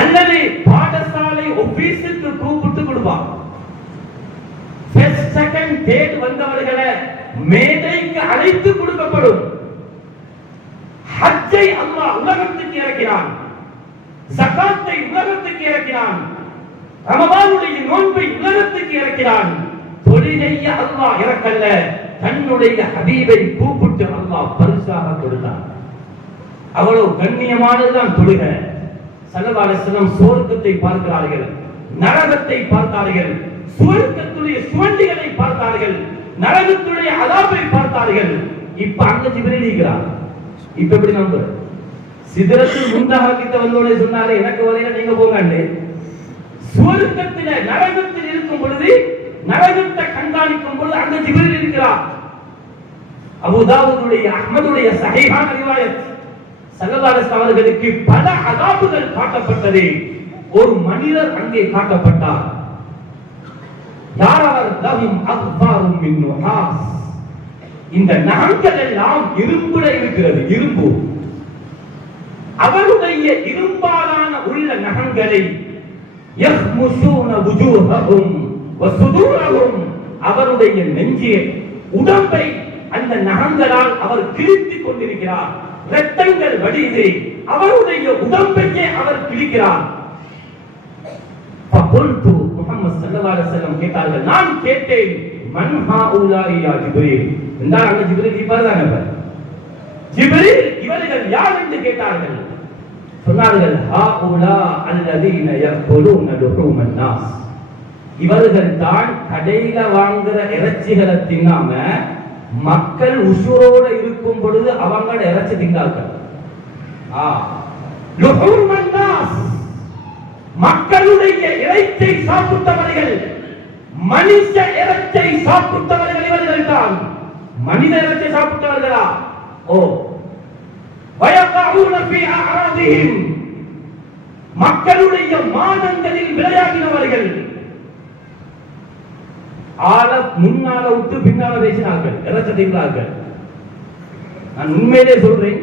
அல்லது பாடசாலை ஆபீஸுக்கு கூப்பிட்டு கொடுப்பார். ஃபர்ஸ்ட் செகண்ட் தேர்ட் வந்தவர்களை மேடைக்கு அழைத்து கொடுக்கப்படும். ஹஜ்ஜை அல்லாஹ் உலகத்துக்கு இறக்கினான், ஜகாத்தை உலகத்துக்கு இறக்கினான், ரமதானுடைய நோன்பை உலகத்துக்கு இறக்கிறான். தொழுகையை அல்லாஹ் இறக்கல்ல, தன்னுடைய ஹபீபை கூப்பிட்டு அல்லாஹ் பரிசாக கொடுத்தான். அவ்வளவு கண்ணியமானதுதான் தொழுகை. ஸல்லல்லாஹு அலைஹி வஸல்லம் சுவர்க்கத்தை பார்க்கிறார்கள், நரகத்தை பார்த்தார்கள், சுவர்க்கத்துடைய சுவண்டிகளை பார்த்தார்கள், நரகத்துடைய அதாபை பார்த்தார்கள். இப்ப அங்க ஜிப்ரீல் இருக்கிறார். இப்ப எப்படி நம்புற? சிதறத்தில் முன்தாக கிட்ட வந்தோடே சொன்னாரு, எனக்கு வரையில நீங்க போங்க. சுவர்க்கத்தில நரகத்தில் இருக்கும் பொழுது, நரகத்தை கண்காணிக்கும் பொழுது அங்க ஜிப்ரீல் இருக்கிறார். அபூ தாவூதுடைய அஹ்மதுடைய ஸஹீஹான ரிவாயத், ஸல்லல்லாஹு அலைஹி வஸல்லம் அவர்களுக்கு பல அதாபுகள் காட்டப்பட்டது. ஒரு மனிதர் அங்கே காட்டப்பட்டார். யார் அவர்? லஹும் அக்பாரும் மின் நுஹாஸ். இந்த நகங்கள் எல்லாம் இரும்புல இருக்கிறது, இரும்பு. அவருடைய இரும்பாலான உள்ள நகங்களை யஹ்முஷூன வுஜூஹஹும் வஸுதூரஹும், அவருடைய நெஞ்சை, உடம்பை அந்த நகங்களால் அவர் கிழித்துக் கொண்டிருக்கிறார். இரத்தங்கள் வடிது, அவருடைய உடம்பையே அவர் கிழிக்கிறார். ஃபகுல்து, முஹம்மது ஸல்லல்லாஹு அலைஹி வஸல்லம் கேட்டார்கள், நான் கேட்டேன், மன் ஹாஉலாஇ யா ஜிப்ரீல். என்றால் அங்க ஜிப்ரீல் இவர்தானே. ஜிப்ரீல் இவர்கள் யார் என்று கேட்டார்கள். சொன்னார்கள், ஹாஉலா அல்லதீன யஅகுலூன லுஹூமன் நாஸ். இவர்கள் தான் கடையில வாங்குற இறைச்சிகளை தின்னாம மக்கள் உசுரோட இருக்கும் பொழுது அவங்கள இறைச்சி திங்கார்கள். லுஹூமன் நாஸ், மக்களுடைய இறைச்சை சாப்பிட்டவர்கள், மனித இறைச்சை சாப்பிட்டவர்கள் இவர்கள் தான். மனித இறைச்சை சாப்பிட்டவர்களா? ஓ, வயகஊன ஃபீ அஅராதிஹிம், மக்களுடைய மானங்களில் விளையாடினவர்கள். ஆள முன்னால விட்டு பின்னால பேசினார்கள், இறைச்சி திங்கிறார்கள். நான் உண்மையிலே சொல்றேன்,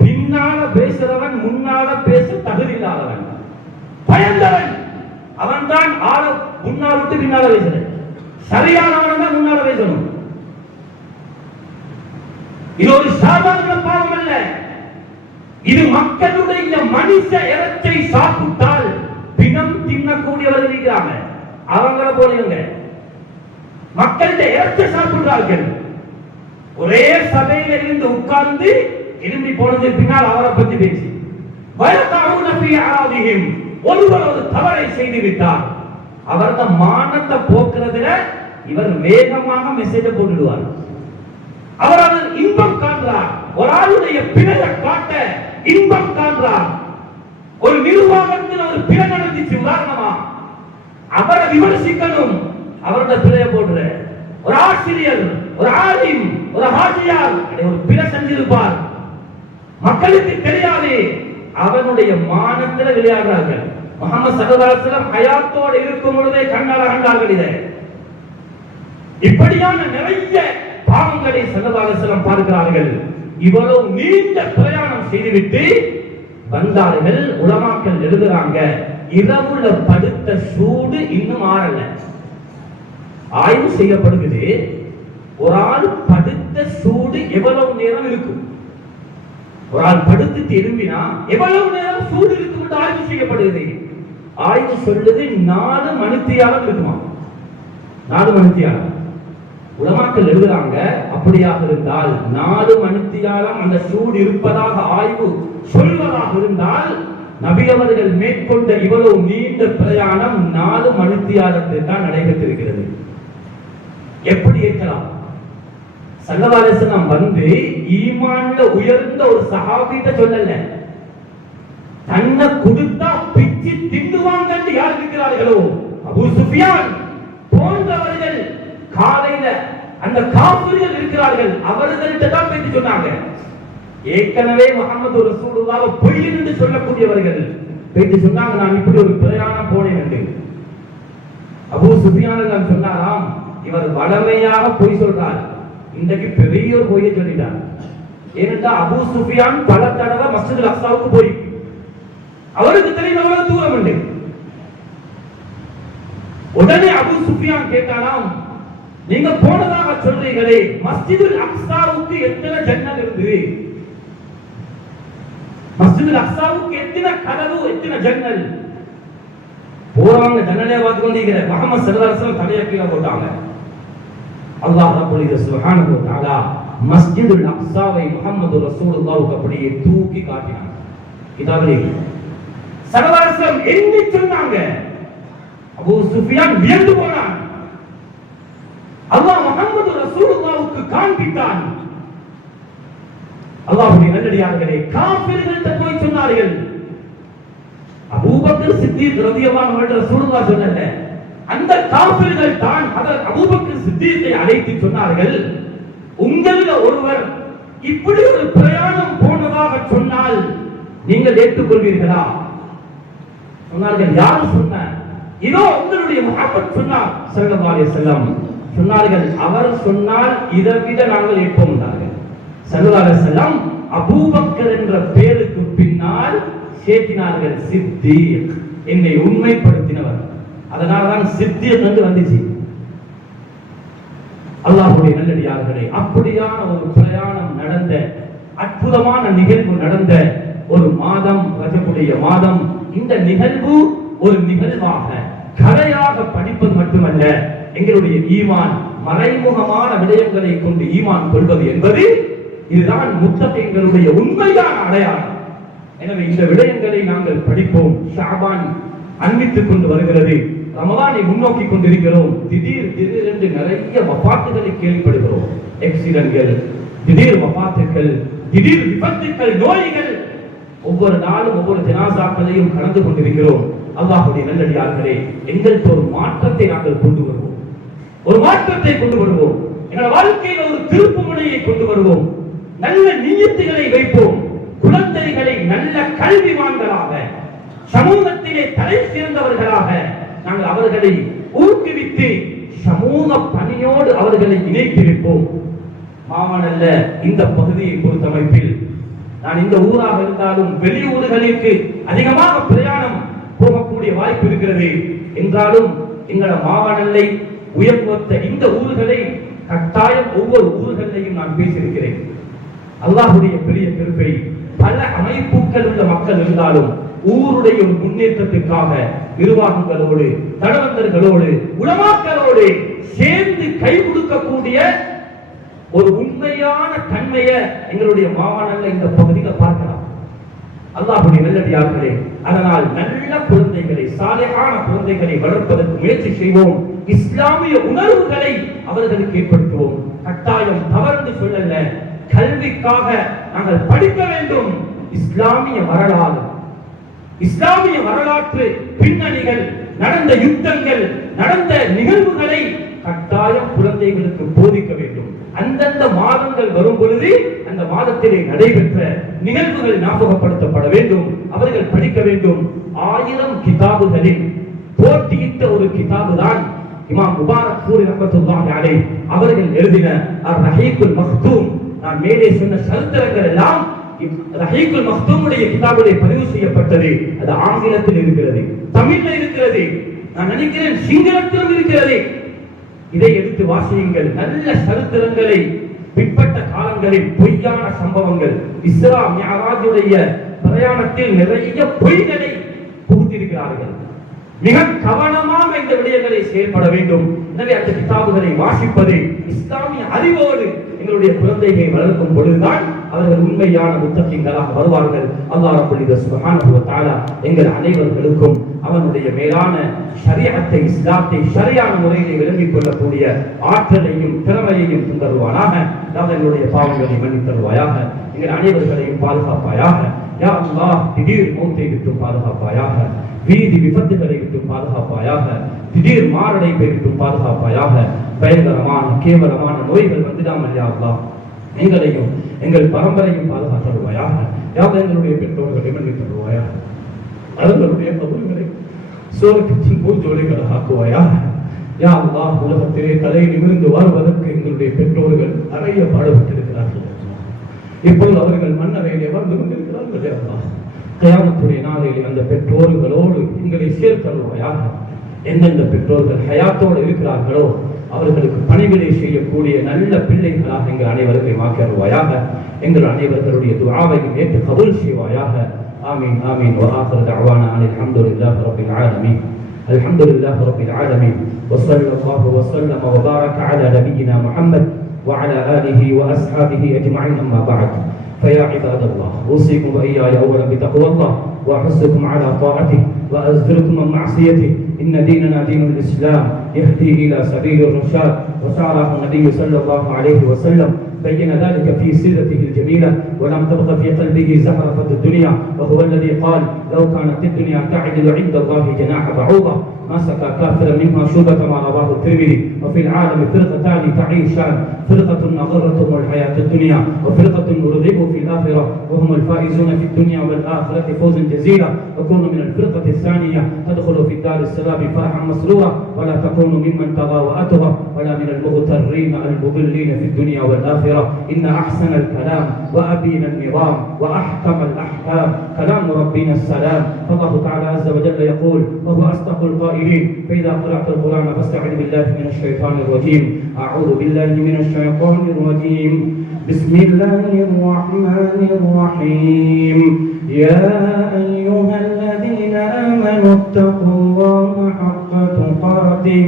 பின்னால பேசுறவன் முன்னால பேச தகுதி இல்லாதவன், பயந்தவன். அவன் தான் ஆள முன்னால விட்டு பின்னால பேசுறேன். சரியானவன் தான் முன்னால பேசணும். இது ஒரு சாதாரண பாவம் அல்ல. இது மக்களுடைய மனித இறைச்சை சாப்பிட்டால் பிணம் தின்னக்கூடியவர்கள் இருக்கிறாங்க, அவங்கள போலீங்க. மக்களுடைய இறைச்சை சாப்பிடுறார்கள். ஒரே சபையில இருந்து உட்கார்ந்து எழும்பி போனது பின்னால் அவரை பற்றி பேசி, வயகஊன ஃபீ அஅராதிஹிம், ஒருவர் ஒரு தவறை செய்து விட்டார், அவரது மானத்தை போக்குறதுல இவர் வேகமாக மெசேஜ் போட்டுடுவார். அவர் அதில் இன்பம் காண்றார். ஒரு ஆளுடைய பிழையை காட்ட இன்பம் காண்றார். ஒரு நிர்வாகத்தில் ஒரு பிழை நடந்துச்சு, உதாரணமா அவரை விமர்சிக்கணும், அவரோட பிழையை போடுற. ஒரு ஆசிரியர், ஒரு ஆலிம், ஒரு ஹாஜியார் ஒரு பிழை செஞ்சிருப்பார், மக்களுக்கு தெரியாது, அவனுடைய மானத்தில் விளையாடுறார்கள். முஹம்மது ஸல்லல்லாஹு அலைஹி வஸல்லம் ஹயாத்தோடு இருக்கும் பொழுதே கண்ணால கண்டார்கள். இதை இப்படியான நிறைய பாவங்களை ஸல்லல்லாஹு அலைஹி வஸல்லம் பார்க்கிறார்கள். இவ்வளவு நீண்ட பிரயாணம் செய்துவிட்டு வந்தார்கள். உலமாக்கள் எழுதுறாங்க, இரவுல படுத்த சூடு இன்னும் ஆறல. ஆய்வு செய்யப்படுகிறது, ஒரு ஆள் படுத்த சூடு எவ்வளவு நேரம் இருக்கும், ஒரு ஆள் படுத்து திரும்பினா எவ்வளவு நேரம் சூடு இருக்கும் என்று ஆய்வு செய்யப்படுகிறது. ஆய்வு சொல்லுது 4 மணித்தியாலம் இருக்குமா, 4 மணித்தியாலம். உலமாக்கள் எழுதுறாங்க, அப்படியாக இருந்தால் 4 மணித்தியாலம் அந்த சூடு இருப்பதாக ஆய்வு சொல்வதாக இருந்தால் நபி அவர்கள் மேற்கொண்ட இவ்வளவு நீண்ட பிரயாணம் 4 மணித்தியாலத்தில் தான் நடைபெற்றிருக்கிறது. எப்படி இருக்கலாம்? ஸல்லல்லாஹு அலைஹி வஸல்லம் வந்து ஈமான்ல உயர்ந்த ஒரு சஹாபிட்ட சொல்லல, தன்னை கொடுத்தா பிச்சு திண்டுவாங்க என்று யார் இருக்கிறார்களோ அபூ சுஃபியான் போன்றவர்கள் காலையில அந்த காஃபிர்கள் இருக்கிறார்கள், அவர்கள்ட்ட தான் பேசி சொன்னாங்க. ஏற்கனவே முஹம்மது ரசூலுல்லாஹ் பொய் என்று சொல்லக்கூடியவர்கள் பேசி சொன்னாங்க, நான் இப்படி ஒரு பிரயாணம் போனேன் என்று. அபூ சுஃபியான் சொன்னாராம், இவர் வளமையாக பொய் சொல்றார், இன்றைக்கு பெரிய ஒரு பொய்யை சொல்லிட்டார். ஏனென்றால் அபூ சுஃபியான் பல தடவை மஸ்ஜிதுல் அக்ஸாவுக்கு போய் அவருக்கு தெரியும் எவ்வளவு தூரம் உண்டு. உடனே அபூ சுஃபியான் கேட்டாராம், நீங்க போனதாக சொல்றீங்களே, மஸ்ஜிதுல் அக்ஸாவுக்கு எத்தனை ஜன்னல் இருந்து? மஸ்ஜிதுல் அக்ஸாவுக்கு எத்தனை கதவு, எத்தனை ஜன்னல்? போறாங்க, ஜன்னலே பார்த்து கொண்டீங்க. முஹம்மது ஸல்லல்லாஹு அலைஹி வஸல்லம் தலையை கீழே போட்டாங்க. அல்லாஹ் ரப்பல் இஸ்ஸத் சுப்ஹானஹு வ தஆலா மஸ்ஜிதுல் அக்ஸாவை முஹம்மது ரசூலுல்லாஹ்வுக்கு அப்படியே தூக்கி காட்டினாங்க. கிதாபிலே ஸல்லல்லாஹு அலைஹி வஸல்லம் எண்ணி சொன்னாங்க. அபூ சுஃபியான் வியந்து போனான். அல்லாஹ் முஹம்மது ரசூலுல்லாஹ்வுக்கு காண்பித்தான். அல்லாஹ்வுடைய நல்லடியார்களே, காஃபிர்கள்ட்ட போய் சொன்னார்கள். அபூபக்கர் சித்தீக் ரலியல்லாஹு அன்ஹு ரசூலுல்லாஹ் சொன்னல, அந்த காஃபிர்கள் தான் ஹஜ்ரத் அபூபக்கர் சித்தீக்கை அழைத்து சொன்னார்கள், உங்களில் ஒருவர் இப்படி ஒரு பிரயாணம் போனதாக சொன்னால் நீங்கள் ஏற்றுக்கொள்வீர்களா? சொன்னார்கள், யார் சொன்ன? இதோ உங்களுடைய முஹம்மது சொன்னார் ஸல்லல்லாஹு அலைஹி வஸல்லம். சொன்னார்கள், அவர் சொன்னால் இதை விட நாங்கள் ஏற்போம் என்றார்கள். ஸல்லல்லாஹு அலைஹி வஸல்லம் அபூபக்கர் என்ற பெயருக்கு பின்னால் சேர்த்தினார்கள் சித்தீக், என்னை உண்மைப்படுத்தினவர். அதனால்தான் சித்தீக் என்று வந்துச்சு. அல்லாஹ்வுடைய நல்லடியார்களே, அப்படியான ஒரு பிரயாணம் நடந்த, அற்புதமான நிகழ்வு நடந்த ஒரு மாதம் ரஜபுடைய மாதம். இந்த நிகழ்வு ஒரு நிகழ்வாக கலையாக படிப்பது மட்டுமல்ல, எங்களுடைய ஈமான் மறைமுகமான விடயங்களை கொண்டு ஈமான் கொள்வது என்பது இதுதான் முத்தகீன்களுடைய உண்மையான அடையாளம். எனவே இந்த விடயங்களை நாங்கள் படிப்போம். ஷாபான் அன்பித்துக் கொண்டு வருகிறது, ரமலானை முன்னோக்கி கொண்டிருக்கிறோம். திடீரென்று நிறைய வஃபாத்துகளை கேள்விப்படுகிறோம். ஆக்சிடென்ட்கள், திடீர் வஃபாத்துகள், திடீர் விபத்துக்கள், நோய்கள். ஒவ்வொரு நாளும் ஒவ்வொரு ஜனாசாக்களையும் கடந்து கொண்டிருக்கிறோம். அல்லாஹ்வுடைய நல்லடியார்களே, எங்களுக்கு ஒரு மாற்றத்தை நாங்கள் கொண்டு வருவோம், ஒரு மாற்றத்தை கொண்டு வருவோம். எங்கள் வாழ்க்கையில் ஒரு திருப்பு முனையை கொண்டு வருவோம். நல்ல நியத்துகளை வைப்போம். குழந்தைகளை நல்ல கல்விமான்களாக, சமூகத்திலே தலை சிறந்தவர்களாக நாங்கள் அவர்களை ஊக்குவித்து சமூக பணியோடு அவர்களை இணைத்து வைப்போம். மாமனல்ல இந்த பகுதியை பொறுத்தமைப்பில் நான் இந்த ஊராக இருந்தாலும் வெளியூர்களுக்கு அதிகமாக பிரயாணம் போகக்கூடிய வாய்ப்பு இருக்கிறது. என்றாலும் எங்கள மாவனல்லை உயர்வத்த இந்த ஊர்களை கட்டாயம் ஒவ்வொரு ஊர்களையும் நான் பேசியிருக்கிறேன். அல்லாஹ்வுடைய பெரிய கிருபை, பல அமைப்புகள் உள்ள மக்கள் இருந்தாலும் ஊருடைய ஒரு முன்னேற்றத்துக்காக நிர்வாகங்களோடு, தடவந்தர்களோடு, உலமாக்களோடு சேர்ந்து கை கொடுக்கக்கூடிய ஒரு உண்மையான தன்மையை எங்களுடைய மாவனல்ல இந்த பகுதியில் பார்க்கலாம். அல்லாஹ்வுடைய நல்லடியார்களே, அதனால் நல்ல குழந்தைகளை, சாலிஹான குழந்தைகளை வளர்ப்பதற்கு முயற்சி செய்வோம். இஸ்லாமிய உணர்வுகளை அவர்களுக்கு ஏற்படுத்துவோம். கட்டாயம் தவறு சொல்லல, கல்விக்காக நாங்கள் படிக்க வேண்டும். இஸ்லாமிய வரலாறு, இஸ்லாமிய வரலாற்று பின்னணிகள், நடந்த யுத்தங்கள், நடந்த நிகழ்வுகளை கட்டாயம் குழந்தைகளுக்கு போதிக்க வேண்டும். அந்தந்த மாதங்கள் வரும் பொழுது அந்த மாதத்திலே நடைபெற்ற நிகழ்வுகள் ஞாபகப்படுத்தப்பட வேண்டும். அவர்கள் படிக்க வேண்டும். 1000 கிதாபுகளில் போட்டியிட்ட ஒரு கிதாபு தான் இமாம் முபாரக் ஃபூரி ரஹ்மத்துல்லாஹி அலைஹி அவர்கள் எழுதின அர்-ரஹீக்குல் மக்தூம். நான் மேலே சொன்ன சரித்திரங்கள் எல்லாம் ரஹீக்குல் மக்தூமுடைய கிதாபிலே பதிவு செய்யப்பட்டது. அது ஆங்கிலத்தில் இருக்கிறது, தமிழில் இருக்கிறது, நான் நினைக்கிறேன் சிங்களத்திலும் இருக்கிறது. இதை எடுத்து வாசியுங்கள். நல்ல சரித்திரங்களை, பிற்பட்ட காலங்களில் பொய்யான சம்பவங்கள், இஸ்ரா மிஅராஜுடைய பிரயாணத்தில் நிறைய பொய்களை புகுத்திருக்கிறார்கள். மிக கவனமாக இந்த விடயங்களை செயல்பட வேண்டும். எனவே அந்த கிதாபுகளை வாசிப்பது இஸ்லாமிய அறிவோடு எங்களுடைய குழந்தைகளை வளர்க்கும் பொழுதுதான் அவர்கள் உண்மையான முத்தகீன்களாக வருவார்கள். அல்லாஹ் ரப்பல் சுப்ஹானஹு வ தஆலா எங்கள் அனைவர்களுக்கும் அவனுடைய மேலான ஷரீஅத்தை இஸ்லாத்தை சரியான முறையிலே விளங்கிக் கொள்ளக்கூடிய ஆற்றலையும் திறமையையும் தருவானாக. எங்களுடைய பாவங்களை மன்னித்து தருவாயாக. எங்கள் அனைவர்களையும் பாதுகாப்பாயாக. யா அல்லாஹ், திடீர் மௌத்தை விட்டு பாதுகாப்பாயாக. வீதி விபத்துகளை விட்டு பாதுகாப்பாயாக. திடீர் மாரடைப்பை விட்டு பாதுகாப்பாயாக. பயங்கரமான கேவலமான நோய்கள் வந்துடாமல் யா அல்லாஹ் எங்களையும் எங்கள் பரம்பரையும் பாதுகாத்தருவாயாக. யாவது எங்களுடைய பெற்றோர்களை மன்னித்து தருவாயாக. அவர்களுடைய கபர்களை சுவர்க்கத்தின் பூஞ்சோலைகளாக ஆக்குவாயாக. யா அல்லாஹ், உலகத்திலே தலை நிமிர்ந்து வாழ்வதற்கு எங்களுடைய பெற்றோர்கள் நிறைய பாடுபட்டிருக்கிறார்கள். இப்போது அவர்கள் மன்னரையிலே வாழ்ந்து கொண்டிருக்கிறார்கள். யா அல்லாஹ், கியாமத்துடைய நாளிலே அந்த பெற்றோர்களோடு எங்களை சேர்த்தருவாயாக. எந்தெந்த பெற்றோர்கள் ஹயாத்தோடு இருக்கிறார்களோ அவர்களுக்கு பணிவிடை செய்யக்கூடிய நல்ல பிள்ளைகளாக எங்கள் அனைவர்களை மாற்றியருவாயாக. எங்கள் அனைவர்களுடைய துஆவையும் ஏற்று கபூல் செய்வாயாக. آمين آمين. وآخر دعوانا أن الحمد لله رب العالمين. الحمد لله رب العالمين. وصلى الله وسلم وبارك على نبينا محمد وعلى آله وأصحابه أجمعين. أما بعد، فيا عباد الله، أوصيكم وإياي أولا بتقوى الله، وأحثكم على طاعته، وأزجركم عن معصيته. إن ديننا دين الإسلام يهدي إلى سبيل الرشاد، وشرعه النبي صلى الله عليه وسلم، بين ذلك في سيرته الجميلة، ولم تبق في قلبه زخرفة الدنيا، وهو الذي قال: لو كانت الدنيا تعدل عند الله جناح بعوضة ما سقى كافرا منها شربة ما رواه الترمذي. وفي العالم فرقتان تعيشان، فرقة غرتهم الحياة الدنيا، وفرقة أرغبوا في الآخرة وهم الفائزون في الدنيا والآخرة فوزا جزيلا. وكونوا من الفرقة الثانية تدخلوا في دار السلام فرحا مسرورا، ولا تكونوا ممن طغى وأطغى، ولا من المغترين المضلين في الدنيا والآخرة. إن أحسن الكلام وأبين النظام وأحكم الأحكام كلام ربنا السلام. فالله تعالى عز وجل يقول وهو أصدق القائلين: فإذا قرأت القرآن فاستعذ بالله من الشيطان الرجيم. أعوذ بالله من الشيطان الرجيم. بسم الله الرحمن الرحيم. يا أيها الذين آمنوا اتقوا الله حق تقاته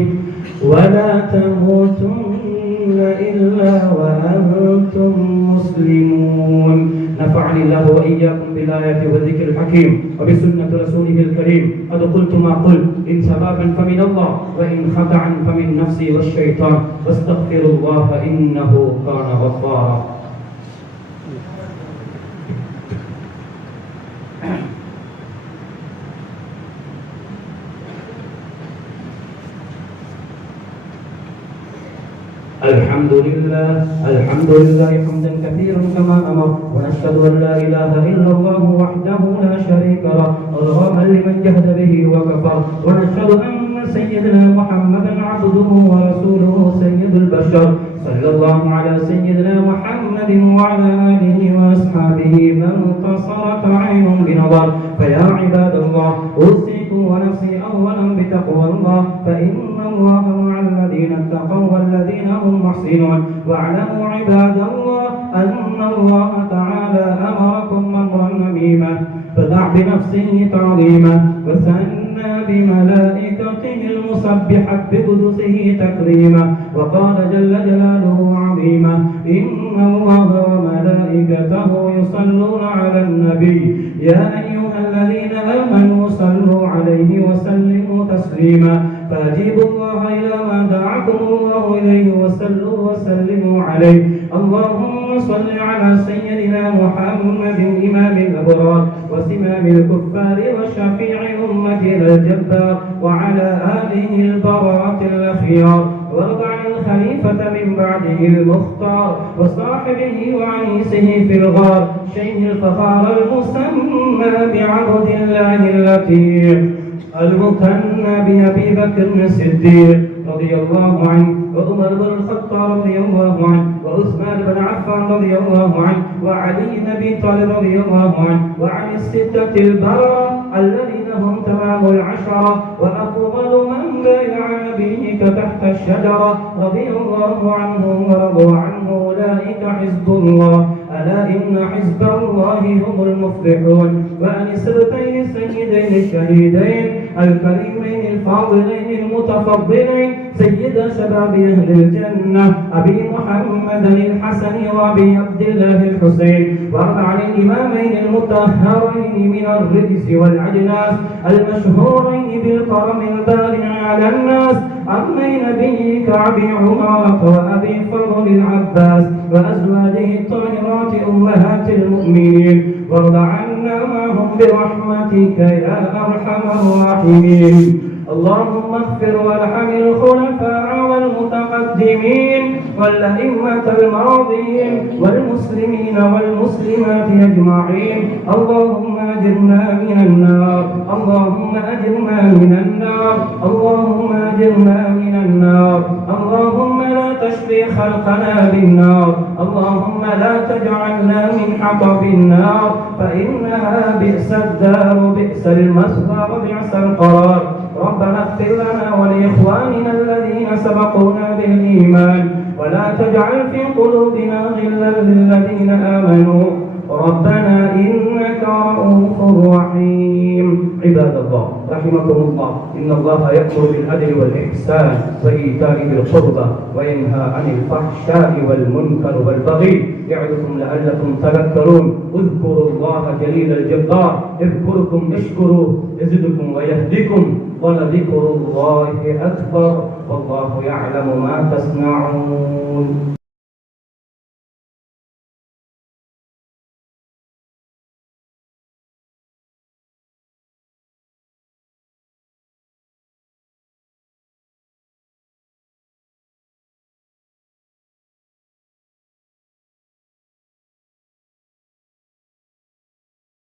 ولا تموتن إلا وأنتم مسلمون. نفعني الله وإياكم بالآيات والذكر الحكيم وبسنة رسوله الكريم. قد قلت ما قلت، إن سبابا فمن الله، وإن خطأ فمن نفسي والشيطان، واستغفر الله إنه كان غفارا. الحمد لله حمدا كثيرا كما أمر، ونشهد أن لا إله إلا الله وحده لا شريك له، رغما لمن جهد به وكفر، ونشهد أن سيدنا محمدا عبده ورسوله سيد البشر. صلى الله على سيدنا محمد وعلى آله وأصحابه من انتصرت عين بنظر. فيا عباد الله، أوصيكم ونفسي أولا بتقوى الله، فإن الله مع الذين اتقوا والذين هم محسنون. واعلموا عباد الله أن الله تعالى أمركم أمرا عظيما، فدع بنفسه تعظيما، وثنى بملائكته المسبحة بقدسه تكريما، وقال جل جلاله عظيما: إن الله وملائكته يصلون على النبي يا أيها الذين آمنوا صلوا عليه وسلموا تسليما. فأجيبوا الله إلى ما دعاكم الله إليه وصلوا وسلموا عليه. اللهم صل على سيدنا محمد إمام الأبرار وسمام الكفار وشفيع أمتنا الجبار، وعلى آله البراءة الأخيار، وارض عن الخليفة من بعده المختار وصاحبه وعيسه في الغار، شيخ الفخار المسمى بعبد الله اللطيف المكنى بأبي بكر الصديق رضي الله عنه، وعمر بن الخطاب رضي الله عنه، وعثمان بن عفان رضي الله عنه، وعلي بن أبي طالب رضي الله عنه، وعن الستة البررة الذين هم تمام العشرة، وأفضل من بايع نبيك تحت الشجرة رضي الله عنهم ورضوا عنه. أولئك حزب الله، ألا إن حزب الله هم المفلحون. وعن سرتين سيدين الشهيدين الكريمين الفاضلين المتفضلين سيد شباب أهل الجنة أبي محمد الحسن وأبي عبد الله الحسين، وارض عن الإمامين المطهرين من الرجس والعجناس المشهورين بالكرم البارع على الناس، عمي نبيك أبي عمارة وأبي فضل العباس وأزواجه الطاهرات أمهات المؤمنين، وارض عنا معهم برحمتك يا أرحم الراحمين. اللهم اغفر وارحم الخلفاء والمتقدمين والأئمة الماضين والمسلمين والمسلمات أجمعين. اللهم أجرنا من النار، اللهم أجرنا من النار، اللهم أجرنا من النار. اللهم لا تشفي خلقنا بالنار، اللهم لا تجعلنا من حطب النار، فإنها بئس الدار بئس المصدر وبئس القرار. ربنا اغفر لنا ولإخواننا الذين سبقونا بالإيمان ولا تجعل في قلوبنا غلا للذين آمنوا ربنا إنك رؤوف رحيم. عباد الله رحمكم الله، إن الله يأمر بالعدل والإحسان وإيتاء ذي القربى وينهى عن الفحشاء والمنكر والبغي يعظكم لعلكم تذكرون. اذكروا الله جليل الجبار اذكركم اشكروه يزدكم ويهدكم ولذكر الله أكبر والله يعلم ما تصنعون.